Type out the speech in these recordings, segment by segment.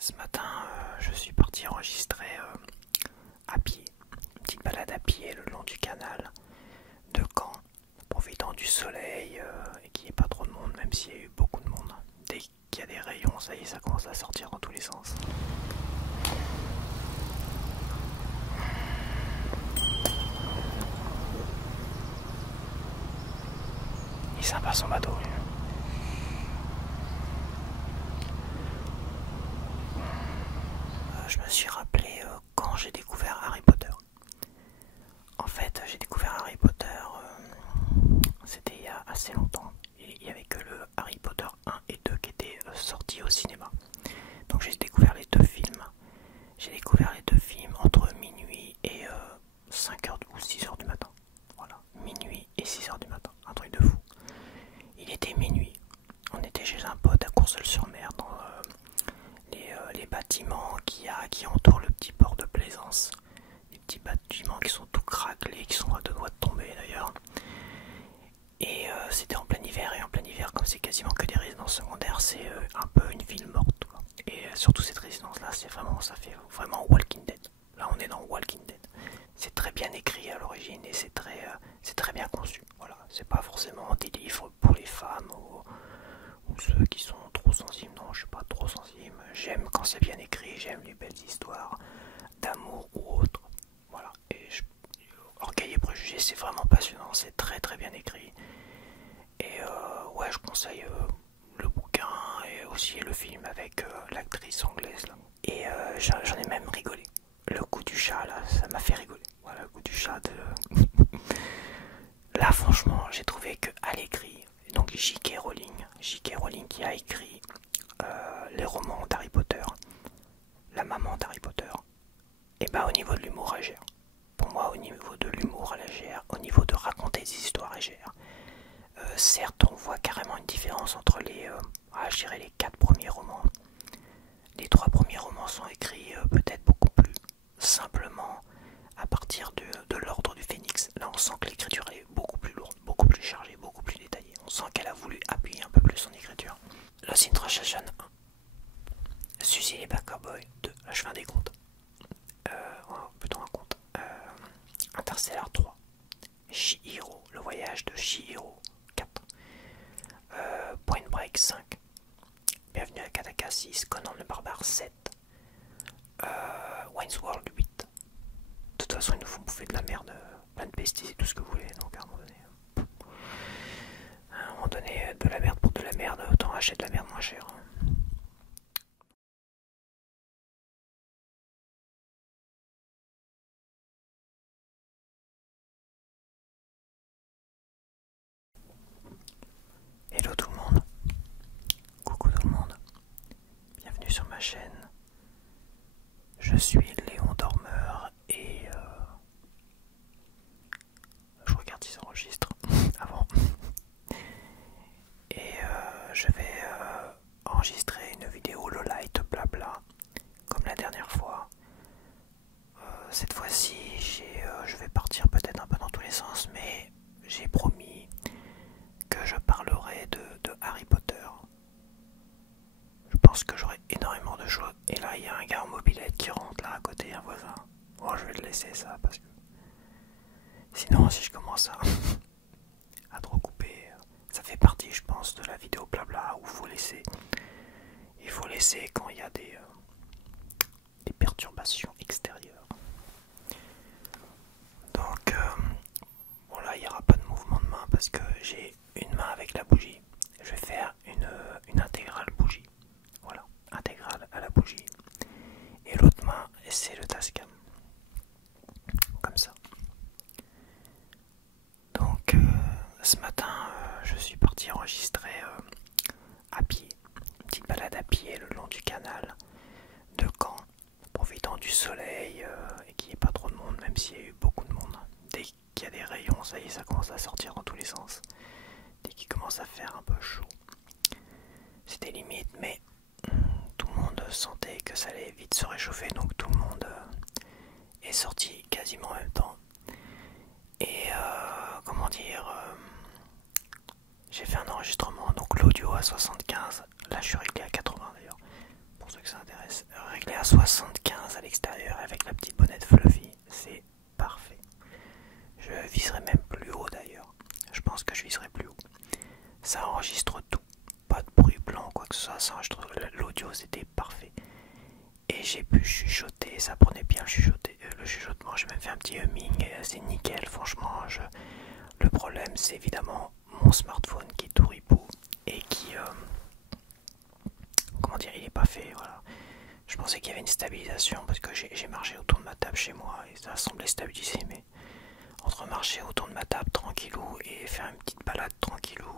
Ce matin, je suis parti enregistrer à pied, une petite balade à pied le long du canal de Caen, profitant du soleil et qu'il n'y ait pas trop de monde, même s'il y a eu beaucoup de monde. Dès qu'il y a des rayons, ça y est, ça commence à sortir dans tous les sens. Il est sympa son bateau. Je me suis rappelé quand j'ai découvert Harry Potter. En fait, j'ai découvert Harry Potter, c'était il y a assez longtemps. Il n'y avait que le Harry Potter 1 et 2 qui étaient sortis au cinéma. Donc j'ai découvert les deux films. J'ai découvert les deux films entre minuit et 5h ou 6h du matin. Voilà, minuit et 6h du matin, un truc de fou. Il était minuit. On était chez un pote à Courseulles-sur-Mer dans les bâtiments qui entourent le petit port de Plaisance. Des petits bâtiments qui sont tout craquelés, qui sont à deux doigts de tomber d'ailleurs. Et c'était en plein hiver, et en plein hiver, comme c'est quasiment que des résidences secondaires, c'est un peu une ville morte, quoi. Et surtout cette résidence là, ça fait vraiment Walking Dead. Là on est dans Walking Dead. C'est très bien écrit à l'origine et c'est très bien conçu. Voilà, c'est pas forcément des livres pour les femmes ou ceux qui sont trop sensibles. Non, je suis pas trop sensible. J'aime quand c'est bien écrit, j'aime les belles histoires d'amour ou autre. Voilà. Et Orgueil et Préjugés, c'est vraiment passionnant, c'est très très bien écrit. Et ouais, je conseille le bouquin et aussi le film avec l'actrice anglaise là. Et j'en ai même rigolé. Le coup du chat là, ça m'a fait rigoler. Voilà, le coup du chat de... Là franchement, j'ai trouvé que à l'écrit, donc J.K. Rowling qui a écrit les romans d'Harry Potter, la maman d'Harry Potter, et bah au niveau de l'humour elle gère. Pour moi, au niveau de l'humour elle gère, au niveau de raconter des histoires elle gère. Certes, on voit carrément une différence entre je dirais les 4 premiers romans. Les 3 premiers romans sont écrits peut-être beaucoup plus simplement à partir de l'ordre du Phénix. Là, on sent que l'écriture est beaucoup plus lourde, beaucoup plus chargée, beaucoup plus détaillée. On sent qu'elle a voulu appuyer un peu plus son écriture. Lost in Translation 1, Suzy les Backer Boys 2, là je fais un décompte. Plutôt un compte. Interstellar 3, Chihiro, le voyage de Chihiro 4, Point Break 5, Bienvenue à Kataka 6, Conan le Barbare 7, Wayne's World 8. De toute façon, il nous faut bouffer de la merde, plein de pesticides, tout ce que vous voulez. Donc à un moment donné, de la merde pour de la merde, autant acheter de la merde moins chère. Hello tout le monde, coucou tout le monde, bienvenue sur ma chaîne. Je suis Léon Dormeur et je regarde si ça enregistre avant. Et je vais enregistrer une vidéo low light blabla comme la dernière fois. Cette fois-ci, je vais partir peut-être un peu dans tous les sens, mais j'ai promis que je parlerai de Harry Potter. Je pense que j'aurai énormément de choses. Et là, il y a un gars en mobilette qui rentre là à côté, un voisin. Bon, je vais le laisser ça parce que sinon, si je commence à trop couper, ça fait partie, je pense, de la vidéo blabla où il faut laisser quand il y a des perturbations extérieures. Donc, bon là, il n'y aura pas de mouvement de main parce que j'ai une main avec la bougie. Je vais faire une intégrale bougie. Voilà, intégrale à la bougie. Et l'autre main, c'est le Tascam. Comme ça. Donc, ce matin, je suis parti enregistrer à pied. Une petite balade à pied le long du canal de Caen, profitant du soleil et qu'il n'y ait pas trop de monde, même s'il y a eu beaucoup de monde. Dès qu'il y a des rayons, ça y est, ça commence à sortir dans tous les sens. Dès qu'il commence à faire un peu chaud. C'était limite, mais tout le monde sentait que ça allait vite se réchauffer, donc tout le monde est sorti quasiment en même temps. Et comment dire, j'ai fait un enregistrement, donc l'audio à 75, là je suis réglé à 80 d'ailleurs, pour ceux que ça intéresse. 1,75 m à l'extérieur avec la petite bonnette fluffy, c'est parfait. Je viserai même plus haut d'ailleurs. Je pense que je viserai plus haut. Ça enregistre tout. Pas de bruit blanc, quoi que ce soit. Ça enregistre l'audio, c'était parfait. Et j'ai pu chuchoter, ça prenait bien le chuchotement. J'ai même fait un petit humming, c'est nickel. Franchement, le problème, c'est évidemment mon smartphone qui est tout ripou et qui, comment dire, il est pas fait. Voilà. Je pensais qu'il y avait une stabilisation parce que j'ai marché autour de ma table chez moi et ça semblait stabilisé, mais entre marcher autour de ma table tranquillou et faire une petite balade tranquillou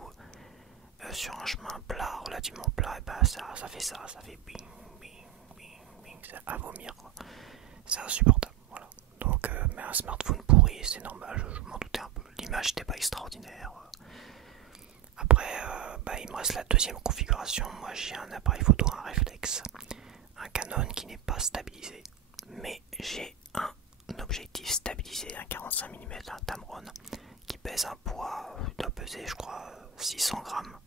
sur un chemin plat, relativement plat, et bah ça fait ça fait bing bing bing bing, c'est à vomir quoi. C'est insupportable, voilà. Donc mais un smartphone pourri, c'est normal, je m'en doutais un peu. L'image n'était pas extraordinaire. Après bah, il me reste la deuxième configuration. Moi j'ai un appareil photo, un réflexe, un Canon qui n'est pas stabilisé, mais j'ai un objectif stabilisé, un 45 mm, un Tamron qui pèse un poids, il doit peser je crois 600 grammes.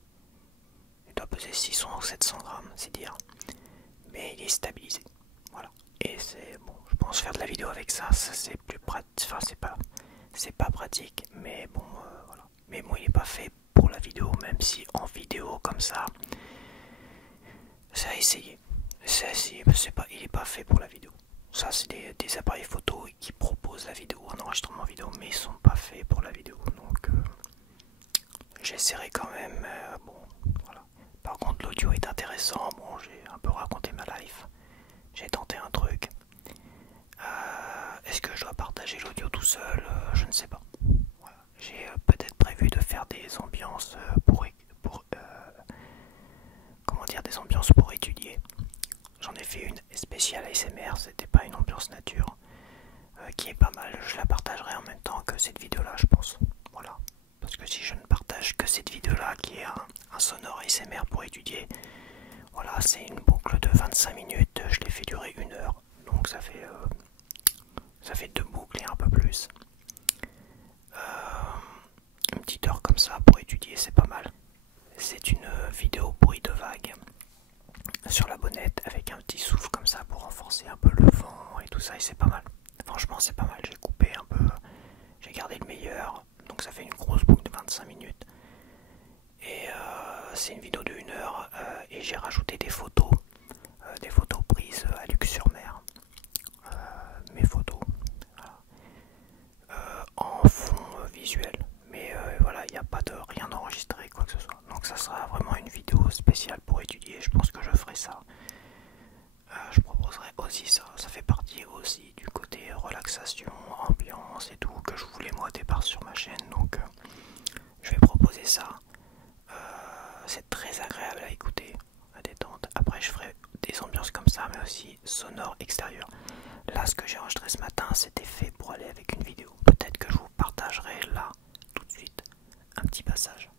Il doit peser 600 ou 700 grammes, c'est dire. Mais il est stabilisé. Voilà. Et c'est bon, je pense faire de la vidéo avec ça, c'est plus pratique. Enfin, c'est pas pratique, mais bon, voilà. Mais bon, il est pas fait pour la vidéo, même si en vidéo comme ça, c'est à essayer. C'est à essayer, il est pas fait pour la vidéo. Ça, c'est des appareils photo qui proposent la vidéo, un enregistrement vidéo, mais ils sont pas faits pour la vidéo. Donc, j'essaierai quand même. Bon, voilà. Par contre, l'audio est intéressant. Bon, j'ai un peu raconté ma life. J'ai tenté un truc. Est-ce que je dois partager l'audio tout seul? Je ne sais pas. Voilà. J'ai peut-être prévu de faire des ambiances comment dire, des ambiances pour étudier. J'en ai fait une spéciale ASMR, c'était pas une ambiance nature, qui est pas mal. Je la partagerai en même temps que cette vidéo là, je pense. Voilà. Parce que si je ne partage que cette vidéo là, qui est un sonore ASMR pour étudier, voilà, c'est une boucle de 25 minutes, je l'ai fait durer 1 heure, donc ça fait 2 boucles et un peu plus. Une petite heure comme ça pour étudier, c'est pas mal. C'est une vidéo bruit de vagues sur la bonnette avec un petit souffle comme ça pour renforcer un peu le vent et tout ça, et c'est pas mal. Franchement, c'est pas mal. J'ai coupé un peu, j'ai gardé le meilleur, donc ça fait une grosse boucle de 25 minutes. Et c'est une vidéo de 1 heure et j'ai rajouté des photos prises à Lux-sur-Mer. Mes photos, voilà. En fond visuel, mais voilà, il n'y a pas de rien d'enregistré, quoi que ce soit. Donc ça sera vraiment une vidéo spéciale pour étudier. Je pense que je ferai ça. Je proposerai aussi ça. Ça fait partie aussi du côté relaxation, ambiance et tout que je voulais moi au départ sur ma chaîne. Donc je vais proposer ça. C'est très agréable à écouter, à détente. Après je ferai des ambiances comme ça, mais aussi sonores extérieures. Là, ce que j'ai enregistré ce matin, c'était fait pour aller avec une vidéo. Peut-être que je vous partagerai là, tout de suite, un petit passage.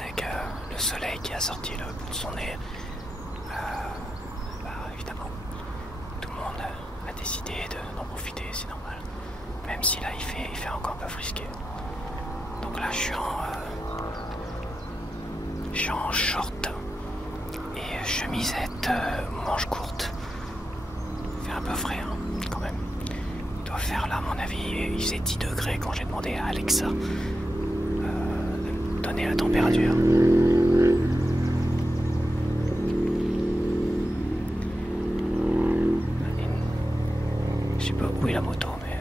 Avec le soleil qui a sorti le bout de son nez, bah, évidemment, tout le monde a décidé d'en profiter, c'est normal. Même si là il fait encore un peu frisqué. Donc là je suis en short et chemisette manche courte. Il fait un peu frais hein, quand même. Il doit faire là, à mon avis, il faisait 10 degrés quand j'ai demandé à Alexa de me donner la température. Je sais pas où est la moto, mais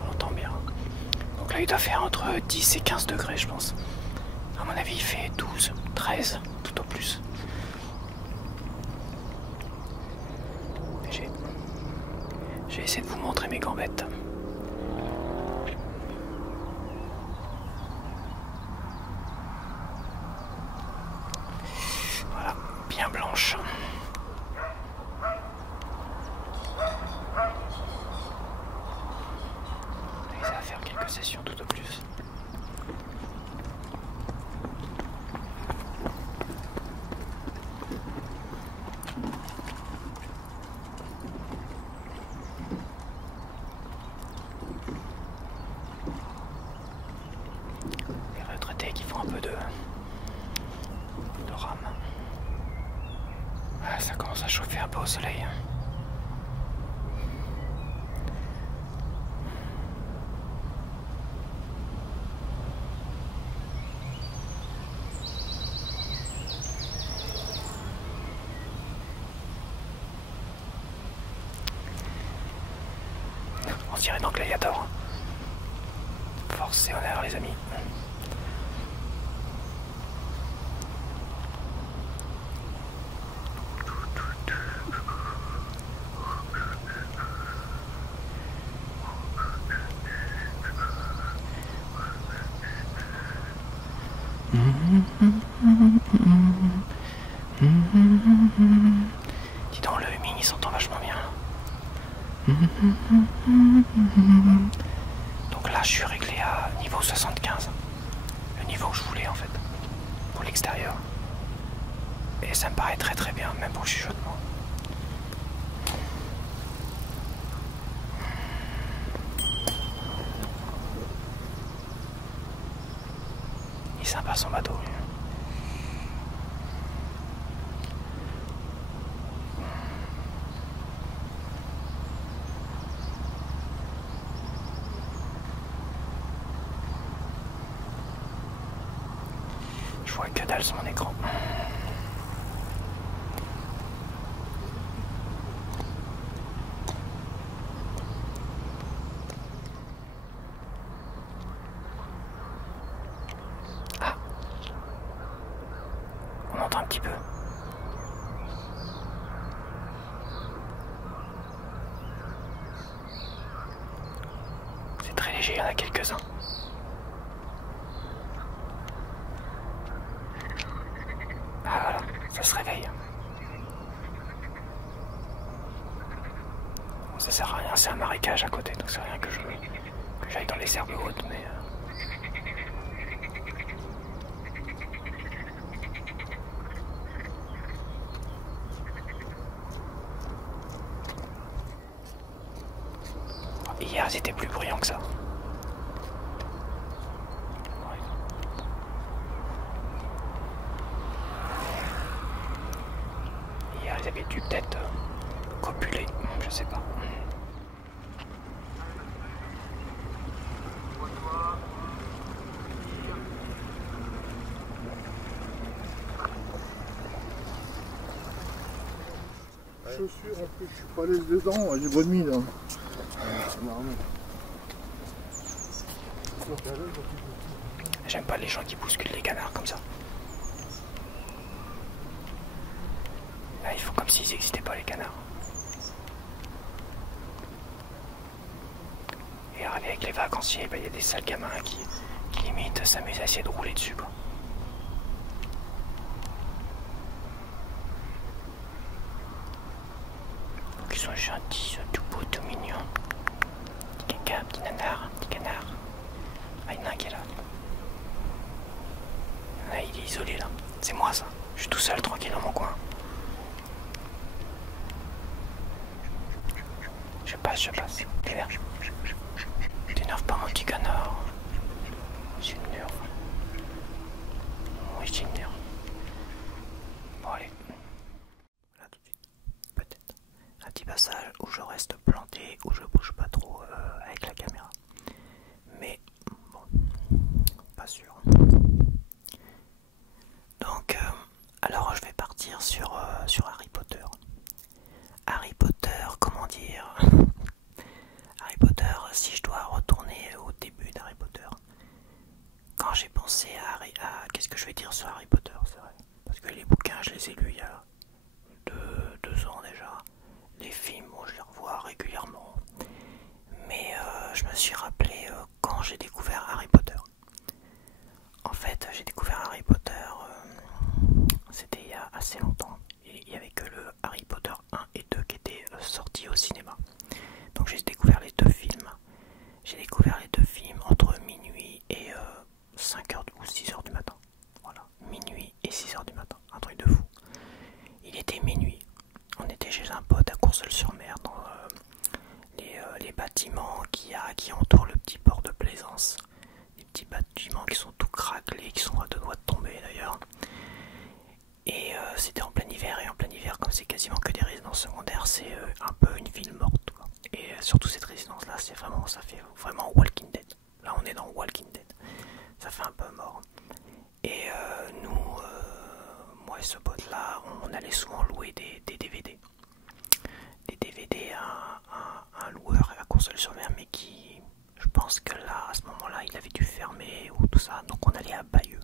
on l'entend bien. Donc là, il doit faire entre 10 et 15 degrés, je pense. À mon avis, il fait 12, 13, tout au plus. J'ai essayé de vous montrer mes gambettes. Voilà, bien blanche. Et ça va faire quelques sessions tout au plus. Qui font un peu de rame. Ah, ça commence à chauffer un peu au soleil. On se dirait dans Gladiator. Force et honneur, les amis. Dis donc, le humming il s'entend vachement bien. Donc là je suis réglé à niveau 75. Le niveau que je voulais en fait. Pour l'extérieur. Et ça me paraît très très bien, même pour le chuchotement. Il est sympa son bateau. Je vois que dalle sur mon écran. Ah, on entend un petit peu. C'est très léger, il y en a quelques-uns. Ah voilà, ça se réveille. Bon, ça sert à rien, c'est un marécage à côté, donc c'est rien que j'aille dans les herbes hautes, mais... Hier, c'était plus bruyant que ça. Hier, ils avaient dû peut-être copuler, je sais pas. Chaussures, en plus, je suis pas à l'aise dedans, j'ai bonne mine. Hein. J'aime pas les gens qui bousculent les canards comme ça. Là, ils font comme s'ils n'existaient pas, les canards. Et avec les vacanciers, il y a des sales gamins qui limite s'amusent à essayer de rouler dessus, quoi. Donc ils sont gentils, tout beau, tout mignon. Petit caca, petit nanar, petit canard. Ah, il y en a un qui est là. Ah, il est isolé là. C'est moi ça. Je suis tout seul, tranquille dans mon coin. Je passe. T'énerve. T'énerve pas mon petit canard. Tu m'énerves. Oui, je t'énerve. Bon allez. Là tout de suite. Peut-être. Un petit passage où je reste planté, où je bouge pas trop avec la caméra. Mais bon, pas sûr. Donc, alors je vais partir sur Harry Potter. Harry Potter, comment dire Harry Potter, si je dois retourner au début d'Harry Potter, quand j'ai pensé qu'est-ce que je vais dire sur Harry Potter, c'est vrai. Parce que les bouquins, je les ai lus il y a deux ans déjà. Les films, bon, je les revois régulièrement. Mais je me suis rappelé quand j'ai découvert Harry Potter. En fait, j'ai découvert Harry Potter, c'était il y a assez longtemps. Il n'y avait que le Harry Potter 1 et 2 qui étaient sortis au cinéma. Donc j'ai découvert les deux films. J'ai découvert les deux films entre minuit et 5h ou 6h du matin. Voilà, minuit et 6h du matin, un truc de fou. Il était minuit, on était chez un pote à Courseulles-sur-Mer dans les bâtiments qui entourent le petit port de Plaisance. Des petits bâtiments qui sont tout craquelés, qui sont à deux doigts de tomber d'ailleurs. Et c'était en plein hiver, et en plein hiver, comme c'est quasiment que des résidences secondaires, c'est un peu une ville morte, quoi. Et surtout cette résidence là, ça fait vraiment Walking Dead. Là on est dans Walking Dead, ça fait un peu mort. Et nous, moi et ce pote là, on allait souvent louer des DVD. Des DVD à un loueur à Courseulles-sur-Mer, mais qui, je pense que là, à ce moment là, il avait dû fermer ou tout ça, donc on allait à Bayeux.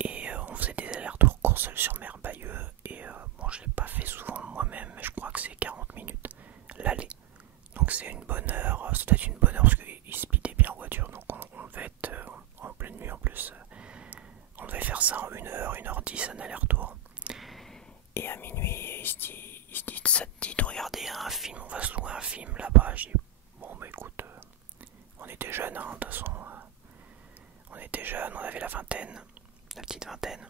Et on faisait des allers-retours Courseulles-sur-Mer, Bayeux, et bon, je l'ai pas fait souvent moi-même, mais je crois que c'est 40 minutes l'aller. Donc c'est une bonne heure, c'est peut-être une bonne heure parce qu'il speedait bien en voiture, donc on devait être en pleine nuit en plus. On devait faire ça en 1h10 un aller-retour. Et à minuit, il se dit, ça te dit de regarder un film, on va se louer un film là-bas. Je dis, bon bah écoute, on était jeunes, hein, de toute façon, on était jeunes, on avait la petite vingtaine.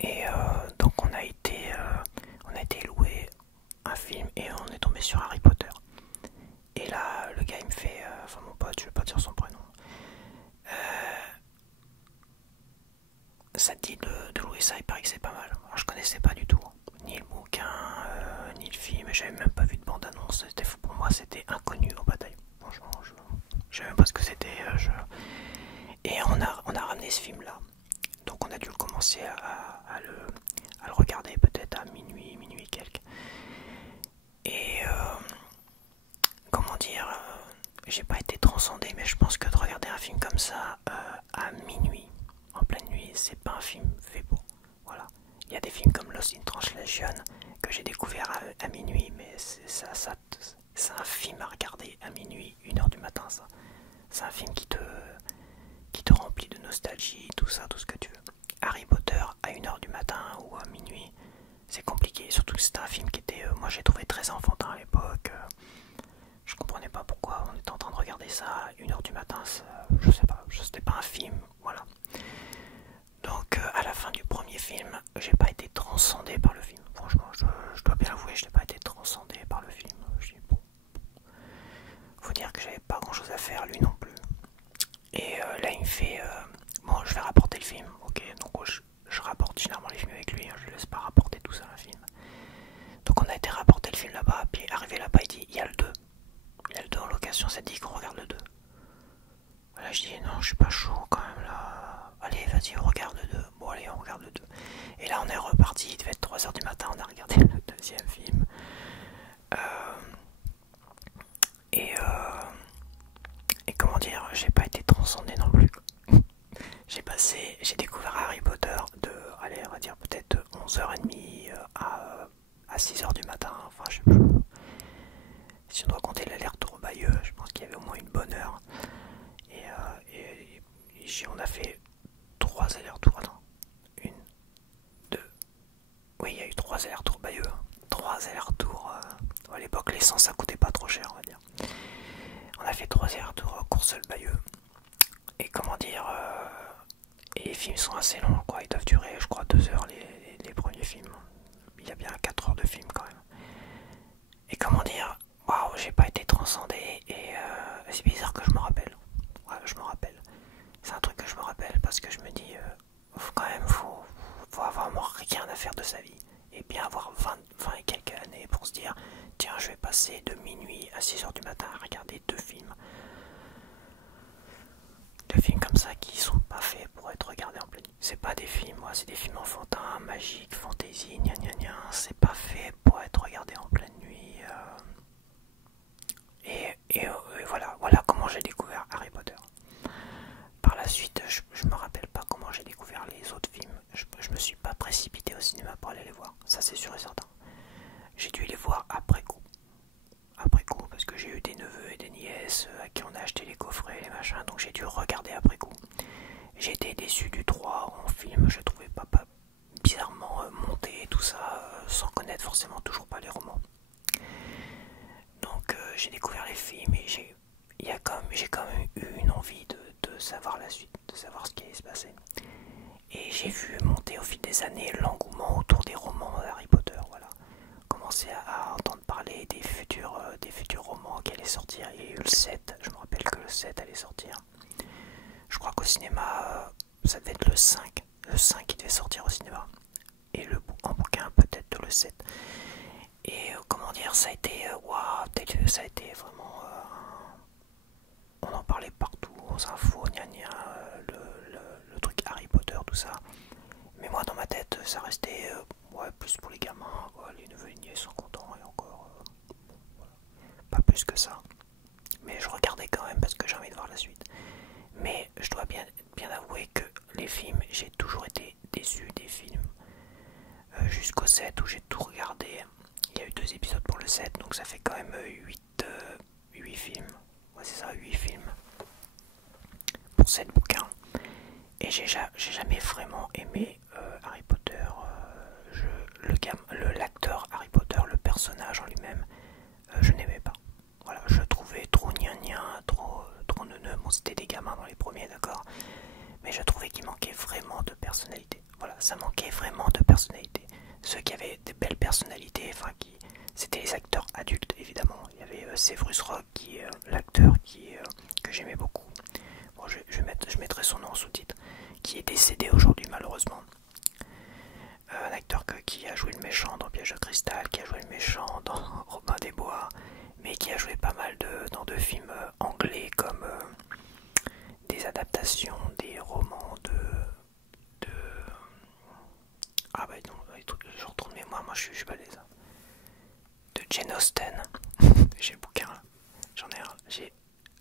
Et donc on a été louer un film et on est tombé sur Harry Potter. Et là, le gars il me fait, enfin mon pote, je vais pas dire son prénom, ça te dit de louer ça, il paraît que c'est pas mal. Alors, je connaissais pas du tout, ni le bouquin, ni le film, et j'avais même pas vu de bande-annonce. Pour moi, c'était inconnu au bataillon. Franchement, je savais même pas ce que c'était. Et on a ramené ce film-là. Donc on a dû commencer à le regarder peut-être à minuit et quelques. Et comment dire, j'ai pas été transcendé, mais je pense que de regarder un film comme ça à minuit, en pleine nuit, c'est pas un film fait pour. Voilà. Il y a des films comme Lost in Translation que j'ai découvert à minuit, mais c'est un film à regarder à minuit, 1h du matin, ça. C'est un film qui te remplit de nostalgie, tout ça, tout ce que tu veux. Harry Potter à 1h du matin ou à minuit, c'est compliqué, surtout que c'était un film qui était, moi j'ai trouvé très enfantin à l'époque. Je comprenais pas pourquoi on était en train de regarder ça à 1h du matin, je sais pas, c'était pas un film, voilà. Donc à la fin du premier film, j'ai pas été transcendé par le film. Franchement, je dois bien avouer, je n'ai pas été transcendé par le film. Je dis bon, faut dire que j'avais pas grand chose à faire, lui non plus. Et là il me fait, bon je vais rapporter le film, ok, donc je rapporte généralement les films avec lui, hein, je laisse pas rapporter tout ça un film. Donc on a été rapporter le film là-bas, puis arrivé là-bas il dit, il y a le 2. Il y a le 2 en location, ça te dit qu'on regarde le 2. Voilà, je dis non, je suis pas chaud quand même là. Allez, vas-y, on regarde le 2. Bon, allez, on regarde le 2. Et là, on est reparti, il devait être 3h du matin, on a regardé le deuxième film. Et comment dire, j'ai pas été transcendé non plus. J'ai découvert Harry Potter de, allez, on va dire peut-être 11h30 à 6h du matin. Enfin, je sais plus. Si on doit compter l'aller-retour au Bayeux, je pense qu'il y avait au moins une bonne heure. Et on a fait 3 allers-retours. Attends, 1, 2. Oui, il y a eu 3 allers-retours Bayeux. 3 allers-retours. À l'époque, l'essence ça coûtait pas trop cher, on va dire. On a fait 3 allers-retours Courseulles-Bayeux. Et comment dire, et les films sont assez longs, quoi. Ils doivent durer, je crois, 2 heures les premiers films. Il y a bien 4 heures de film quand même. Et comment dire, waouh, j'ai pas été transcendé. Et c'est bizarre que je me rappelle. Ouais, je me rappelle. C'est un truc que je me rappelle parce que je me dis, faut avoir rien à faire de sa vie. Et bien avoir 20 et quelques années pour se dire, minuit à 6 heures du matin à regarder deux films. Deux films comme ça qui sont pas faits pour être regardés en pleine nuit. C'est pas des films, moi, c'est des films enfantins, magiques, fantasy, gna gna gna. C'est pas fait pour être regardé en pleine nuit. Et voilà comment j'ai découvert Harry Potter. Par la suite, je me rappelle pas comment j'ai découvert les autres films. Je me suis pas précipité au cinéma pour aller les voir, ça c'est sûr et certain. J'ai dû les voir après coup. Après coup, parce que j'ai eu des neveux et des nièces à qui on a acheté les coffrets et les machins, donc j'ai dû regarder après coup. J'ai été déçu du 3 en film, je trouvais pas bizarrement monté et tout ça, sans connaître forcément toujours pas les romans. Donc j'ai découvert les films et j'ai quand même eu une envie de savoir la suite, de savoir ce qui allait se passer. Et j'ai vu monter au fil des années l'engouement autour des romans d'Harry Potter, voilà. Commencer à entendre parler des futurs romans qui allaient sortir. Il y a eu le 7, je me rappelle que le 7 allait sortir. Je crois qu'au cinéma, ça devait être le 5. Le 5 qui devait sortir au cinéma. Et en bouquin, peut-être le 7. Et comment dire, ça a été waouh, ça a été vraiment on en parlait partout aux infos, gna gna, le truc Harry Potter, tout ça. Mais moi dans ma tête ça restait plus pour les gamins, les neveux et les nièces sont contents et encore voilà. Pas plus que ça. Mais je regardais quand même parce que j'ai envie de voir la suite. Mais je dois bien avouer que les films, j'ai toujours été déçu des films. Jusqu'au 7 où j'ai tout regardé. Il y a eu 2 épisodes pour le 7, donc ça fait quand même 8 films. Ouais, c'est ça, 8 films pour 7 bouquins. Et j'ai jamais vraiment aimé Harry Potter. L'acteur Harry Potter, le personnage en lui-même, je n'aimais pas. Voilà, je trouvais trop gna trop neuneux. Bon, c'était des gamins dans les premiers, d'accord. Mais je trouvais qu'il manquait vraiment de personnalité. Voilà, ça manquait vraiment de personnalité. Ceux qui avaient des belles personnalités, c'était les acteurs adultes, évidemment. Il y avait Severus Rogue, qui est l'acteur que j'aimais beaucoup. Bon, je mettrai son nom en sous-titre, qui est décédé aujourd'hui, malheureusement. Un acteur qui a joué le méchant dans Piège de cristal, qui a joué le méchant dans Robin des Bois, mais qui a joué pas mal dans deux films anglais, comme des adaptations des romans ah bah non, je retourne mémoire, moi je suis balèze. De Jane Austen. J'ai le bouquin là. J'en ai un. J'ai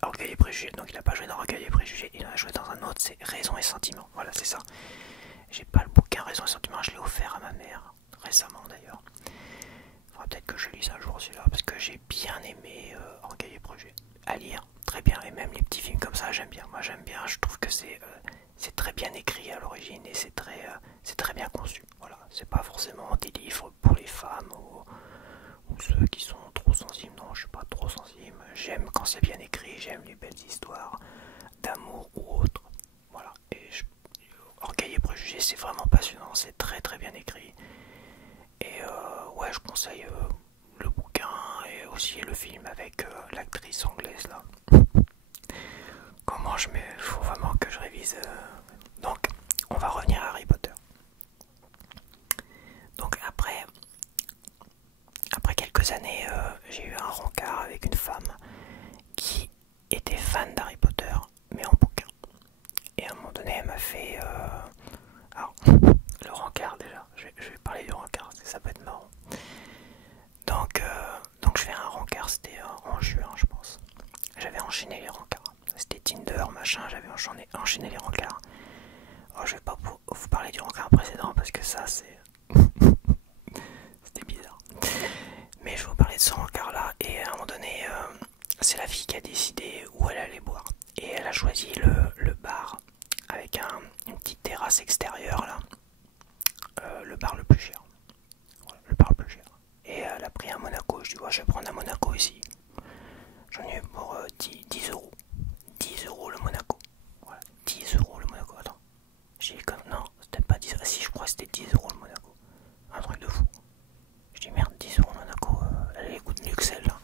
Orgueil et Préjugés. Donc il a pas joué dans Orgueil et Préjugés, il en a joué dans un autre, c'est Raison et Sentiment. Voilà, c'est ça. J'ai pas le bouquin Raison et Sentiment, je l'ai offert à ma mère, récemment d'ailleurs. Faudra peut-être que je lise un jour celui-là, parce que j'ai bien aimé Orgueil et Préjugés. À lire, très bien, et même les petits films comme ça, j'aime bien. Moi j'aime bien, je trouve que c'est très bien écrit à l'origine et c'est très bien conçu. Voilà, c'est pas forcément des livres pour les femmes ou ceux qui sont trop sensibles. Non, je suis pas trop sensible. J'aime quand c'est bien écrit, j'aime les belles histoires d'amour ou autre. Voilà, et Orgueil et Préjugés, c'est vraiment passionnant, c'est très très bien écrit. Et ouais, je conseille le bouquin et aussi le film avec l'actrice anglaise là. Comment il faut vraiment que je révise. Donc, on va revenir à Harry Potter. Donc après quelques années, j'ai eu un rencard avec une femme qui était fan d'Harry Potter, mais en bouquin. Et à un moment donné, elle m'a fait... Alors, le rencard déjà, je vais parler du rencard, ça peut être marrant. Donc je fais un rencard, c'était en juin, je pense. J'avais enchaîné les rencards. C'était Tinder, machin, j'avais enchaîné les rencards. Oh, je vais pas vous parler du rencard précédent parce que ça, c'est... C'était bizarre. Mais je vais vous parler de ce rencard là, et à un moment donné, c'est la fille qui a décidé où elle allait boire. Et elle a choisi le bar avec une petite terrasse extérieure là. Le bar le plus cher. Voilà, le bar le plus cher. Et elle a pris un Monaco. Je dis, ouais, je vais prendre un Monaco ici. J'en ai eu pour 10 euros. 10 euros le Monaco. Voilà, 10 euros le Monaco. Attends. J'ai comme. Non, c'était pas 10 euros. Si, je crois que c'était 10 euros le Monaco. Un truc de fou. Je dis, merde, 10 euros le Monaco. Elle a les goûts de luxe, celle là.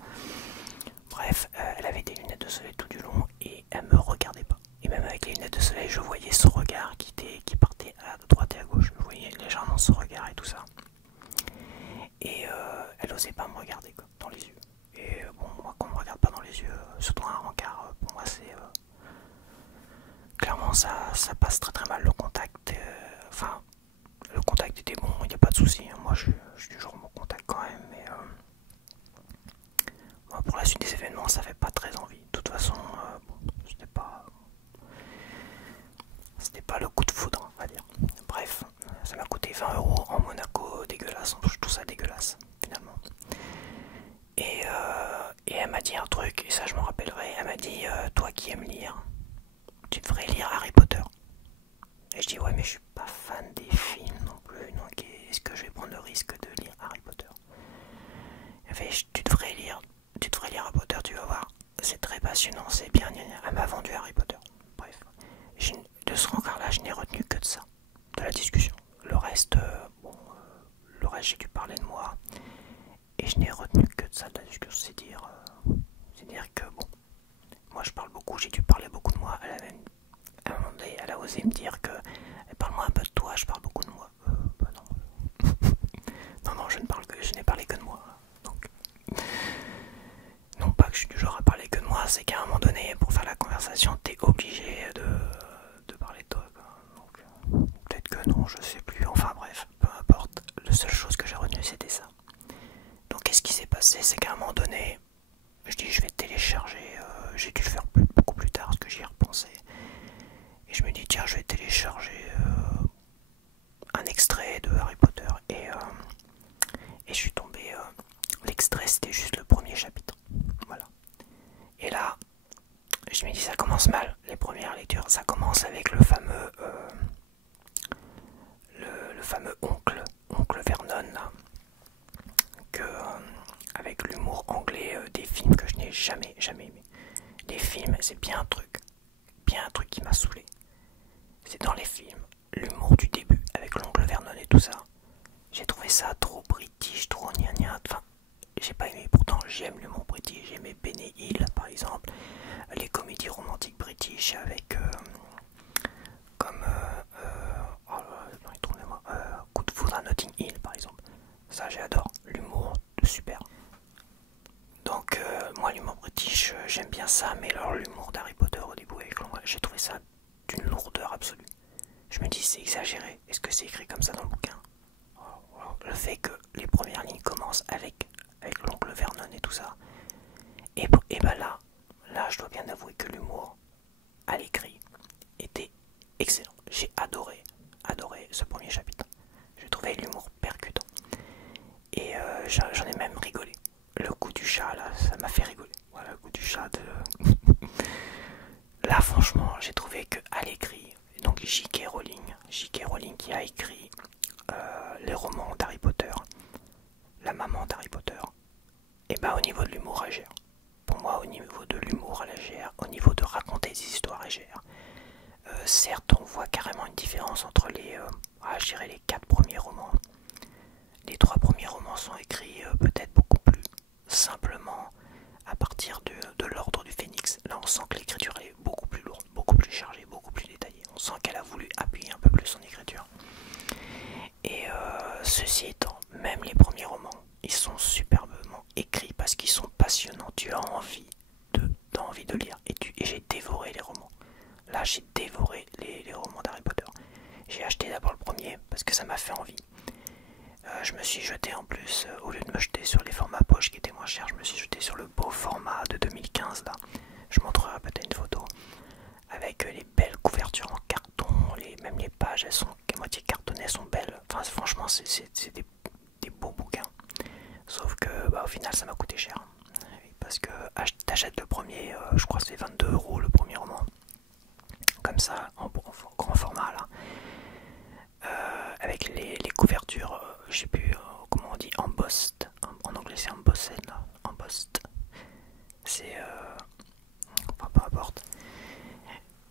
Bref, elle avait des lunettes de soleil tout du long et elle me regardait pas. Et même avec les lunettes de soleil, je voyais son regard qui partait à droite et à gauche. Je voyais légèrement son regard et tout ça. Et elle osait pas me regarder quoi, dans les yeux. Et bon, ça passe très très mal le contact. Enfin, le contact était bon, il n'y a pas de souci. Hein. Moi, je suis toujours mon contact quand même, mais moi, pour la suite des événements, ça fait pas très envie. De toute façon, bon, c'était pas le coup de foudre, on va dire. Bref, ça m'a coûté 20 € en Monaco, dégueulasse. Je trouve ça dégueulasse, finalement. Et elle m'a dit un truc, et ça je m'en rappellerai. Elle m'a dit, toi qui aimes lire, tu devrais lire Harry Potter. Et je dis, ouais, mais je suis pas fan des films non plus, donc est-ce que je vais prendre le risque de lire Harry Potter? Elle fait, tu devrais lire Harry Potter, tu vas voir. C'est très passionnant, c'est bien, gna gna. Elle m'a vendu Harry Potter. Bref, de ce rencard-là, je n'ai retenu que de ça, de la discussion. Le reste, le reste, j'ai dû parler de moi. Et je n'ai retenu que de ça, de la discussion. C'est dire que, bon, moi je parle beaucoup, j'ai dû parler beaucoup de moi. Elle a même, à un moment donné, elle a osé me dire que, parle-moi un peu de toi, je parle beaucoup de moi. Bah non. non, je n'ai parlé que de moi. Donc, non pas que je suis du genre à parler que de moi, c'est qu'à un moment donné, pour faire la conversation, t'es obligé de parler de toi. Donc, peut-être que non, je sais plus. Enfin bref, peu importe. La seule chose que j'ai retenue, c'était ça. Donc, qu'est-ce qui s'est passé? C'est qu'à un moment donné, je dis, je vais télécharger. J'ai dû le faire beaucoup plus tard parce que j'y ai repensé. Et je me dis, tiens, je vais télécharger un extrait de Harry Potter. Et je suis tombé. L'extrait, c'était juste le premier chapitre. Voilà. Et là, je me dis, ça commence mal, les premières lectures. Ça commence avec le fameux oncle Vernon, là, que, avec l'humour anglais des films que je n'ai jamais aimé. Les films, c'est bien un truc qui m'a saoulé. C'est dans les films, l'humour du début, avec l'oncle Vernon et tout ça. J'ai trouvé ça trop british, trop gna gna. Enfin, j'ai pas aimé. Pourtant, j'aime l'humour british. J'aimais Benny Hill, par exemple. Les comédies romantiques british avec comme Coup de foudre à Notting Hill, par exemple. Ça, j'adore. L'humour, super. Donc, moi, l'humour british, j'aime bien ça. Mais alors, l'humour d'Harry Potter au début avec l'ombre, j'ai trouvé ça d'une lourdeur absolue. Je me dis, c'est exagéré. Est-ce que c'est écrit comme ça dans le bouquin? Le fait que les premières lignes commencent avec l'oncle Vernon et tout ça. Et ben là, je dois bien avouer que l'humour à l'écrit était excellent. J'ai adoré ce premier chapitre. J'ai trouvé l'humour percutant. Et j'en ai même rigolé. Le coup du chat, là, ça m'a fait rigoler. Voilà, le coup du chat de... Là, franchement, j'ai trouvé que à l'écrit, donc J.K. Rowling qui a écrit les romans d'Harry Potter, la maman d'Harry Potter, et bah au niveau de l'humour, elle gère. Pour moi, au niveau de l'humour, elle gère. Au niveau de raconter des histoires, elle gère. Certes, on voit carrément une différence entre les 4 premiers romans. Les 3 premiers romans sont écrits peut-être beaucoup plus simplement à partir de l'ordre du Phénix. Là, on sent que l'écriture est beaucoup plus lourde, beaucoup plus chargée, beaucoup plus détaillée. On sent qu'elle a voulu appuyer un peu plus son écriture. Et ceci étant, même les premiers romans, ils sont superbement écrits parce qu'ils sont passionnants. Tu as envie de lire. Et j'ai dévoré les romans. Là, j'ai dévoré les romans d'Harry Potter. J'ai acheté d'abord le premier parce que ça m'a fait envie. Je me suis jeté en plus, au lieu de me jeter sur les formats poche qui étaient moins chers, je me suis jeté sur le beau format de 2015 là. Je montrerai peut-être une photo avec les belles couvertures en carton, même les pages elles sont à moitié cartonnées, elles sont belles. Enfin franchement c'est des beaux bouquins. Sauf que au final ça m'a coûté cher. Parce que t'achètes le premier, je crois que c'est 22 € le premier roman. Comme ça, en grand format là. Avec les couvertures, je sais plus comment on dit, embossed. En anglais c'est embossed là. Embossed. C'est enfin peu importe.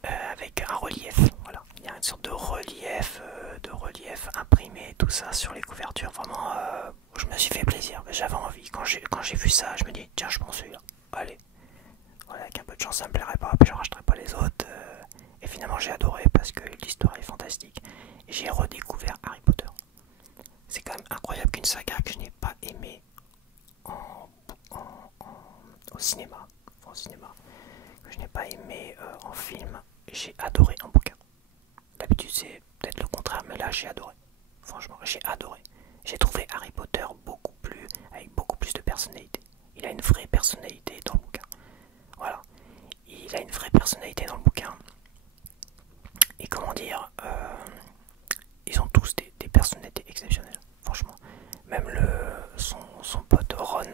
Avec un relief, voilà. Il y a une sorte de relief imprimé, tout ça sur les couvertures. Vraiment, je me suis fait plaisir. J'avais envie. Quand j'ai vu ça, je me dis, tiens, je prends celui-là. Allez. Voilà, avec un peu de chance, ça me plairait pas, puis je rachèterai pas les autres. Et finalement, j'ai adoré parce que l'histoire est fantastique. Et j'ai redécouvert Harry Potter. C'est quand même incroyable qu'une saga que je n'ai pas aimée au cinéma, que je n'ai pas aimé en film, j'ai adoré en bouquin. c'est peut-être le contraire, mais là j'ai adoré. Franchement, j'ai adoré. J'ai trouvé Harry Potter avec beaucoup plus de personnalité. Il a une vraie personnalité dans le bouquin. Voilà. Il a une vraie personnalité dans le bouquin. Et comment dire, ils ont tous des personnalités exceptionnelles, franchement. Même son pote Ron,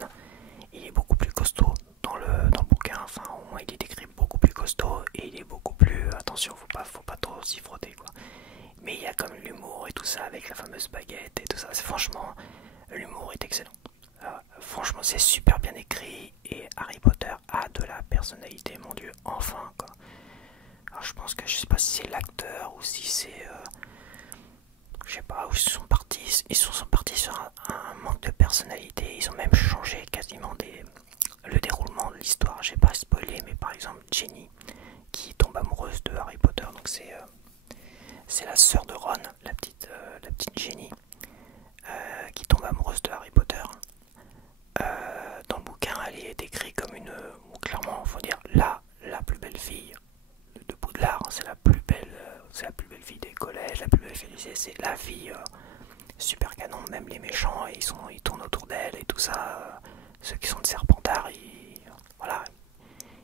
il est beaucoup plus costaud dans le bouquin. Enfin, au moins il est décrit beaucoup plus costaud et il est beaucoup plus... Attention, faut pas trop s'y frotter, quoi. Mais il y a comme l'humour et tout ça avec la fameuse baguette et tout ça. Franchement, l'humour est excellent. Franchement, c'est super bien écrit et Harry Potter a de la personnalité, mon dieu, enfin, quoi. Alors je pense que je sais pas si c'est l'acteur ou si c'est... je sais pas où ils sont partis. Ils sont partis sur un manque de personnalité. Ils ont même changé quasiment le déroulement de l'histoire. J'ai pas spoilé, mais par exemple Ginny qui tombe amoureuse de Harry Potter. Donc c'est la sœur de Ron, la petite Ginny, qui tombe amoureuse de Harry Potter. Dans le bouquin, elle est décrite comme clairement, faut dire la plus belle fille de Poudlard. C'est la plus belle fille des collèges, la plus belle fille du lycée. C'est la fille super canon. Même les méchants, ils tournent autour d'elle et tout ça. Ceux qui sont de Serpentard, voilà,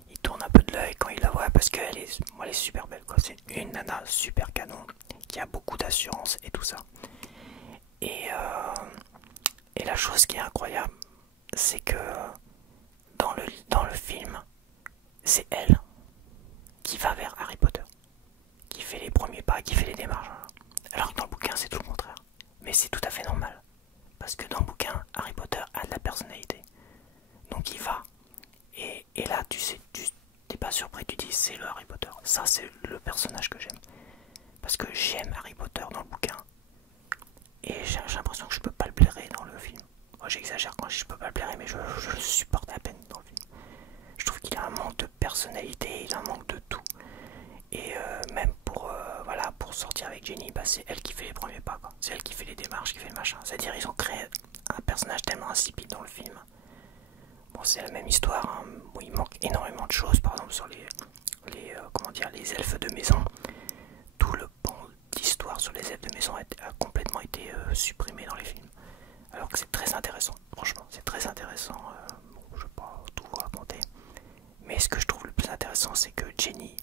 ils tournent un peu de l'œil quand ils la voient parce qu'elle est super belle, quoi. C'est une nana super canon qui a beaucoup d'assurance et tout ça. Et la chose qui est incroyable, c'est que dans le film, c'est elle qui va vers Harry Potter, qui fait les premiers pas, qui fait les démarches. Alors que dans le bouquin, c'est tout le contraire. Mais c'est tout à fait normal. Parce que dans le bouquin, Harry Potter a de la personnalité. Donc il va. Et là, tu t'es pas surpris, tu dis c'est le Harry Potter. Ça, c'est le personnage que j'aime. Parce que j'aime Harry Potter dans le bouquin. Et j'ai l'impression que je peux pas le blairer dans le film. Moi, j'exagère quand je peux pas le blairer, mais je le supporte à peine dans le film. Je trouve qu'il a un manque de personnalité, il a un manque de tout. Et même pour sortir avec Jenny, bah, c'est elle qui fait les premiers pas, quoi. C'est elle qui fait les démarches, qui fait le machin. C'est-à-dire ils ont créé un personnage tellement insipide dans le film. Bon, c'est la même histoire, hein. Bon, il manque énormément de choses, par exemple sur les elfes de maison. Tout le pan d'histoire sur les elfes de maison a complètement été supprimé dans les films. Alors que c'est très intéressant, franchement, c'est très intéressant. Bon, je vais pas tout vous raconter. Mais ce que je trouve le plus intéressant, c'est que Jenny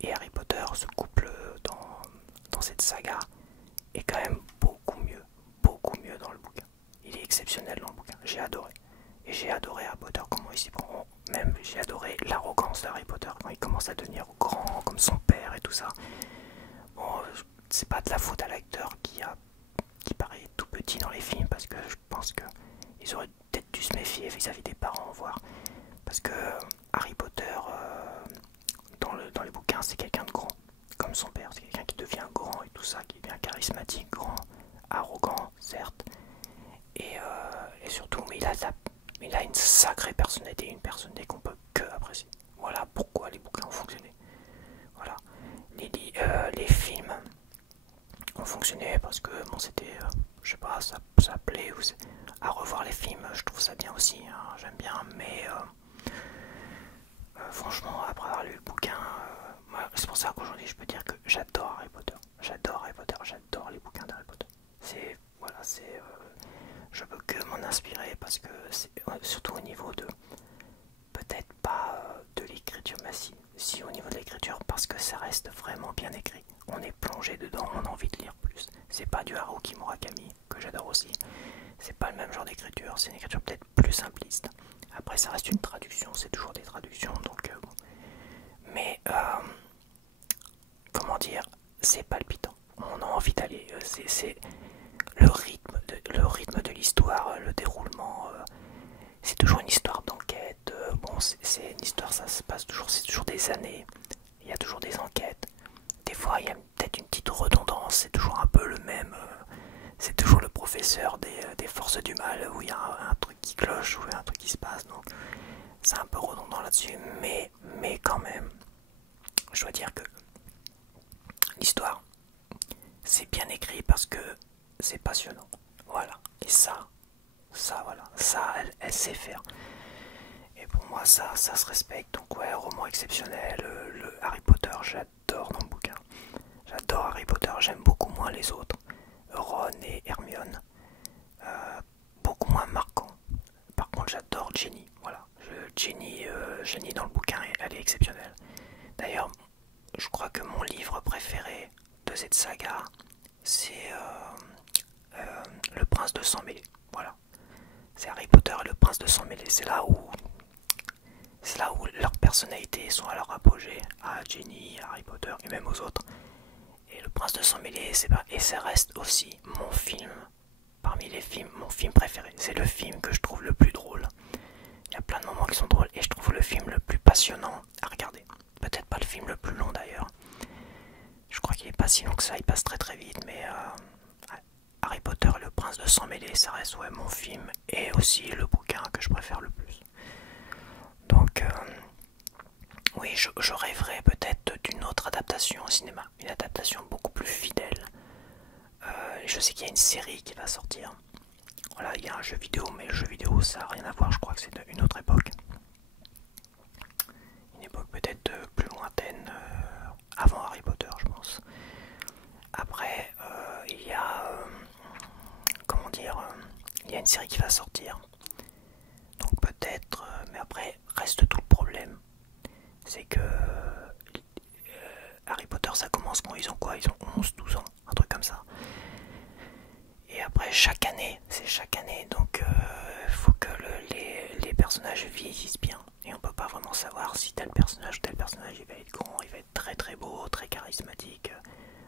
et Harry Potter, ce couple dans cette saga, est quand même beaucoup mieux dans le bouquin. Il est exceptionnel dans le bouquin, j'ai adoré. Et j'ai adoré Harry Potter, comment il s'y prend. Même j'ai adoré l'arrogance d'Harry Potter quand il commence à devenir grand comme son père et tout ça. Bon, c'est pas de la faute à l'acteur qui paraît tout petit dans les films, parce que je pense qu'ils auraient peut-être dû se méfier vis-à-vis des parents, voir. Parce que Harry Potter, dans les bouquins, c'est quelqu'un de grand, comme son père. C'est quelqu'un qui devient grand et tout ça, qui devient charismatique, grand, arrogant, certes. Et surtout, mais il a une sacrée personnalité, une personnalité qu'on peut que apprécier. Voilà pourquoi les bouquins ont fonctionné. Voilà. Les films ont fonctionné parce que bon, c'était, je sais pas, ça plaît. À revoir les films, je trouve ça bien aussi, hein, j'aime bien, mais franchement, après avoir lu le bouquin, c'est pour ça qu'aujourd'hui je peux dire que j'adore Harry Potter. J'adore Harry Potter, j'adore les bouquins d'Harry Potter. Je peux que m'en inspirer parce que c'est surtout au niveau de, peut-être pas de l'écriture, mais si au niveau de l'écriture, parce que ça reste vraiment bien écrit. On est plongé dedans, on a envie de lire plus. C'est pas du Haruki Murakami, que j'adore aussi. C'est pas le même genre d'écriture, c'est une écriture peut-être plus simpliste. Après, ça reste une traduction, c'est toujours des traductions, donc bon. Mais, comment dire, c'est palpitant. On a envie d'aller, c'est le rythme de l'histoire, le déroulement. C'est toujours une histoire d'enquête. Bon, c'est une histoire, ça se passe toujours, c'est toujours des années. Il y a toujours des enquêtes. Des fois, il y a peut-être une petite redondance. C'est toujours un peu le même. C'est toujours le professeur des forces du mal où il y a un truc qui cloche, où il y a un truc qui se passe. Donc, c'est un peu redondant là-dessus. Mais quand même, je dois dire que l'histoire, c'est bien écrit parce que c'est passionnant. Voilà. Et ça, voilà. Ça, elle sait faire. Et pour moi, ça se respecte. Donc ouais, roman exceptionnel. Le Harry Potter, j'adore dans le bouquin. J'adore Harry Potter, j'aime beaucoup moins les autres, Ron et Hermione, beaucoup moins marquants. Par contre j'adore Ginny, voilà, Ginny dans le bouquin, elle est exceptionnelle. D'ailleurs, je crois que mon livre préféré de cette saga, c'est Le Prince de Sang Mêlé, voilà. C'est Harry Potter et le Prince de Sang Mêlé, c'est là où leurs personnalités sont à leur apogée, à Ginny, à Harry Potter et même aux autres. Et le Prince de Sang Mêlé, et ça reste aussi mon film, parmi les films, mon film préféré. C'est le film que je trouve le plus drôle. Il y a plein de moments qui sont drôles et je trouve le film le plus passionnant à regarder. Peut-être pas le film le plus long d'ailleurs. Je crois qu'il est pas si long que ça, il passe très très vite, mais Harry Potter et le Prince de Sang Mêlé, ça reste mon film et aussi le bouquin que je préfère le plus. Donc oui, je rêverais peut-être d'une autre adaptation au cinéma, une adaptation beaucoup plus fidèle. Je sais qu'il y a une série qui va sortir. Voilà, il y a un jeu vidéo, mais le jeu vidéo ça n'a rien à voir, je crois que c'est une autre époque. Une époque peut-être plus lointaine, avant Harry Potter, je pense. Après, il y a, comment dire, il y a une série qui va sortir. Donc peut-être, mais après reste tout le problème. C'est que Harry Potter ça commence quand ils ont quoi? Ils ont 11, 12 ans, un truc comme ça. Et après chaque année, c'est chaque année, donc il faut que les personnages vieillissent bien. Et on peut pas vraiment savoir si tel personnage ou tel personnage il va être grand, il va être très très beau, très charismatique.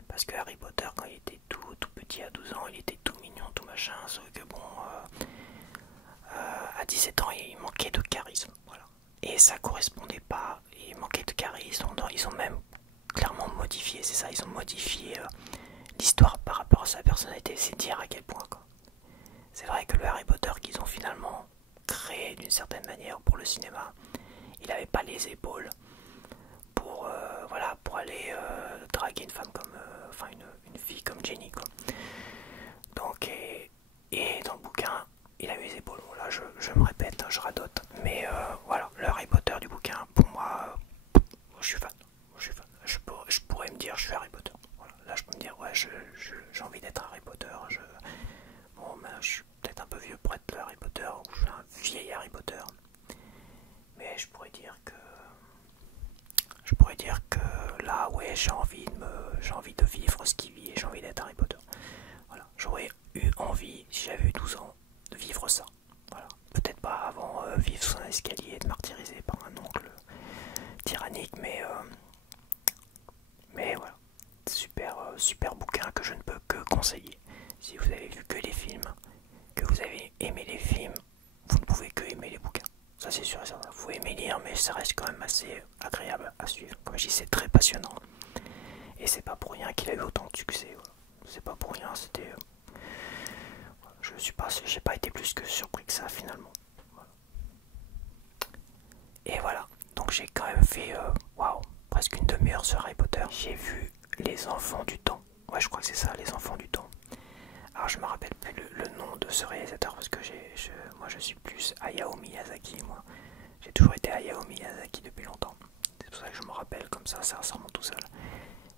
Parce que Harry Potter quand il était tout petit à 12 ans, il était tout mignon, tout machin, sauf que bon, à 17 ans il manquait de charisme, voilà. Et ça correspondait pas, il manquait de charisme, ils ont même clairement modifié, c'est ça, ils ont modifié l'histoire par rapport à sa personnalité, c'est dire à quel point quoi. C'est vrai que le Harry Potter qu'ils ont finalement créé d'une certaine manière pour le cinéma, il n'avait pas les épaules pour voilà, pour aller draguer une femme comme enfin une fille comme Ginny quoi. Donc et dans le bouquin il a eu les épaules. Voilà, je me répète, je radote, mais voilà, le Harry Potter du bouquin pour moi, je suis fan. Je pourrais me dire je suis Harry Potter. Voilà, là je peux me dire ouais j'ai envie d'être Harry Potter. Bon ben je suis peut-être un peu vieux pour être le Harry Potter ou je suis un vieil Harry Potter. Mais je pourrais dire que là ouais j'ai envie de vivre ce qu'il vit et j'ai envie d'être Harry Potter. Voilà, j'aurais eu envie si j'avais eu 12 ans de vivre ça. Voilà, peut-être pas avant vivre sous un escalier et être martyrisé par un oncle tyrannique, mais voilà, super bouquin que je ne peux que conseiller. Si vous avez vu que les films, que vous avez aimé les films, vous ne pouvez que aimer les bouquins. Ça c'est sûr et certain. Vous pouvez aimer lire, mais ça reste quand même assez agréable à suivre. Comme je dis, c'est très passionnant. Et c'est pas pour rien qu'il a eu autant de succès. Voilà. C'est pas pour rien, c'était... j'ai pas été plus que surpris que ça finalement. Voilà. Et voilà, donc j'ai quand même fait, waouh, presque une demi-heure sur Harry Potter. J'ai vu Les Enfants du Temps. Ouais, je crois que c'est ça, Les Enfants du Temps. Alors je me rappelle plus le nom de ce réalisateur parce que moi je suis plus Hayao Miyazaki, moi. J'ai toujours été Hayao Miyazaki depuis longtemps. C'est pour ça que je me rappelle comme ça remonte tout seul.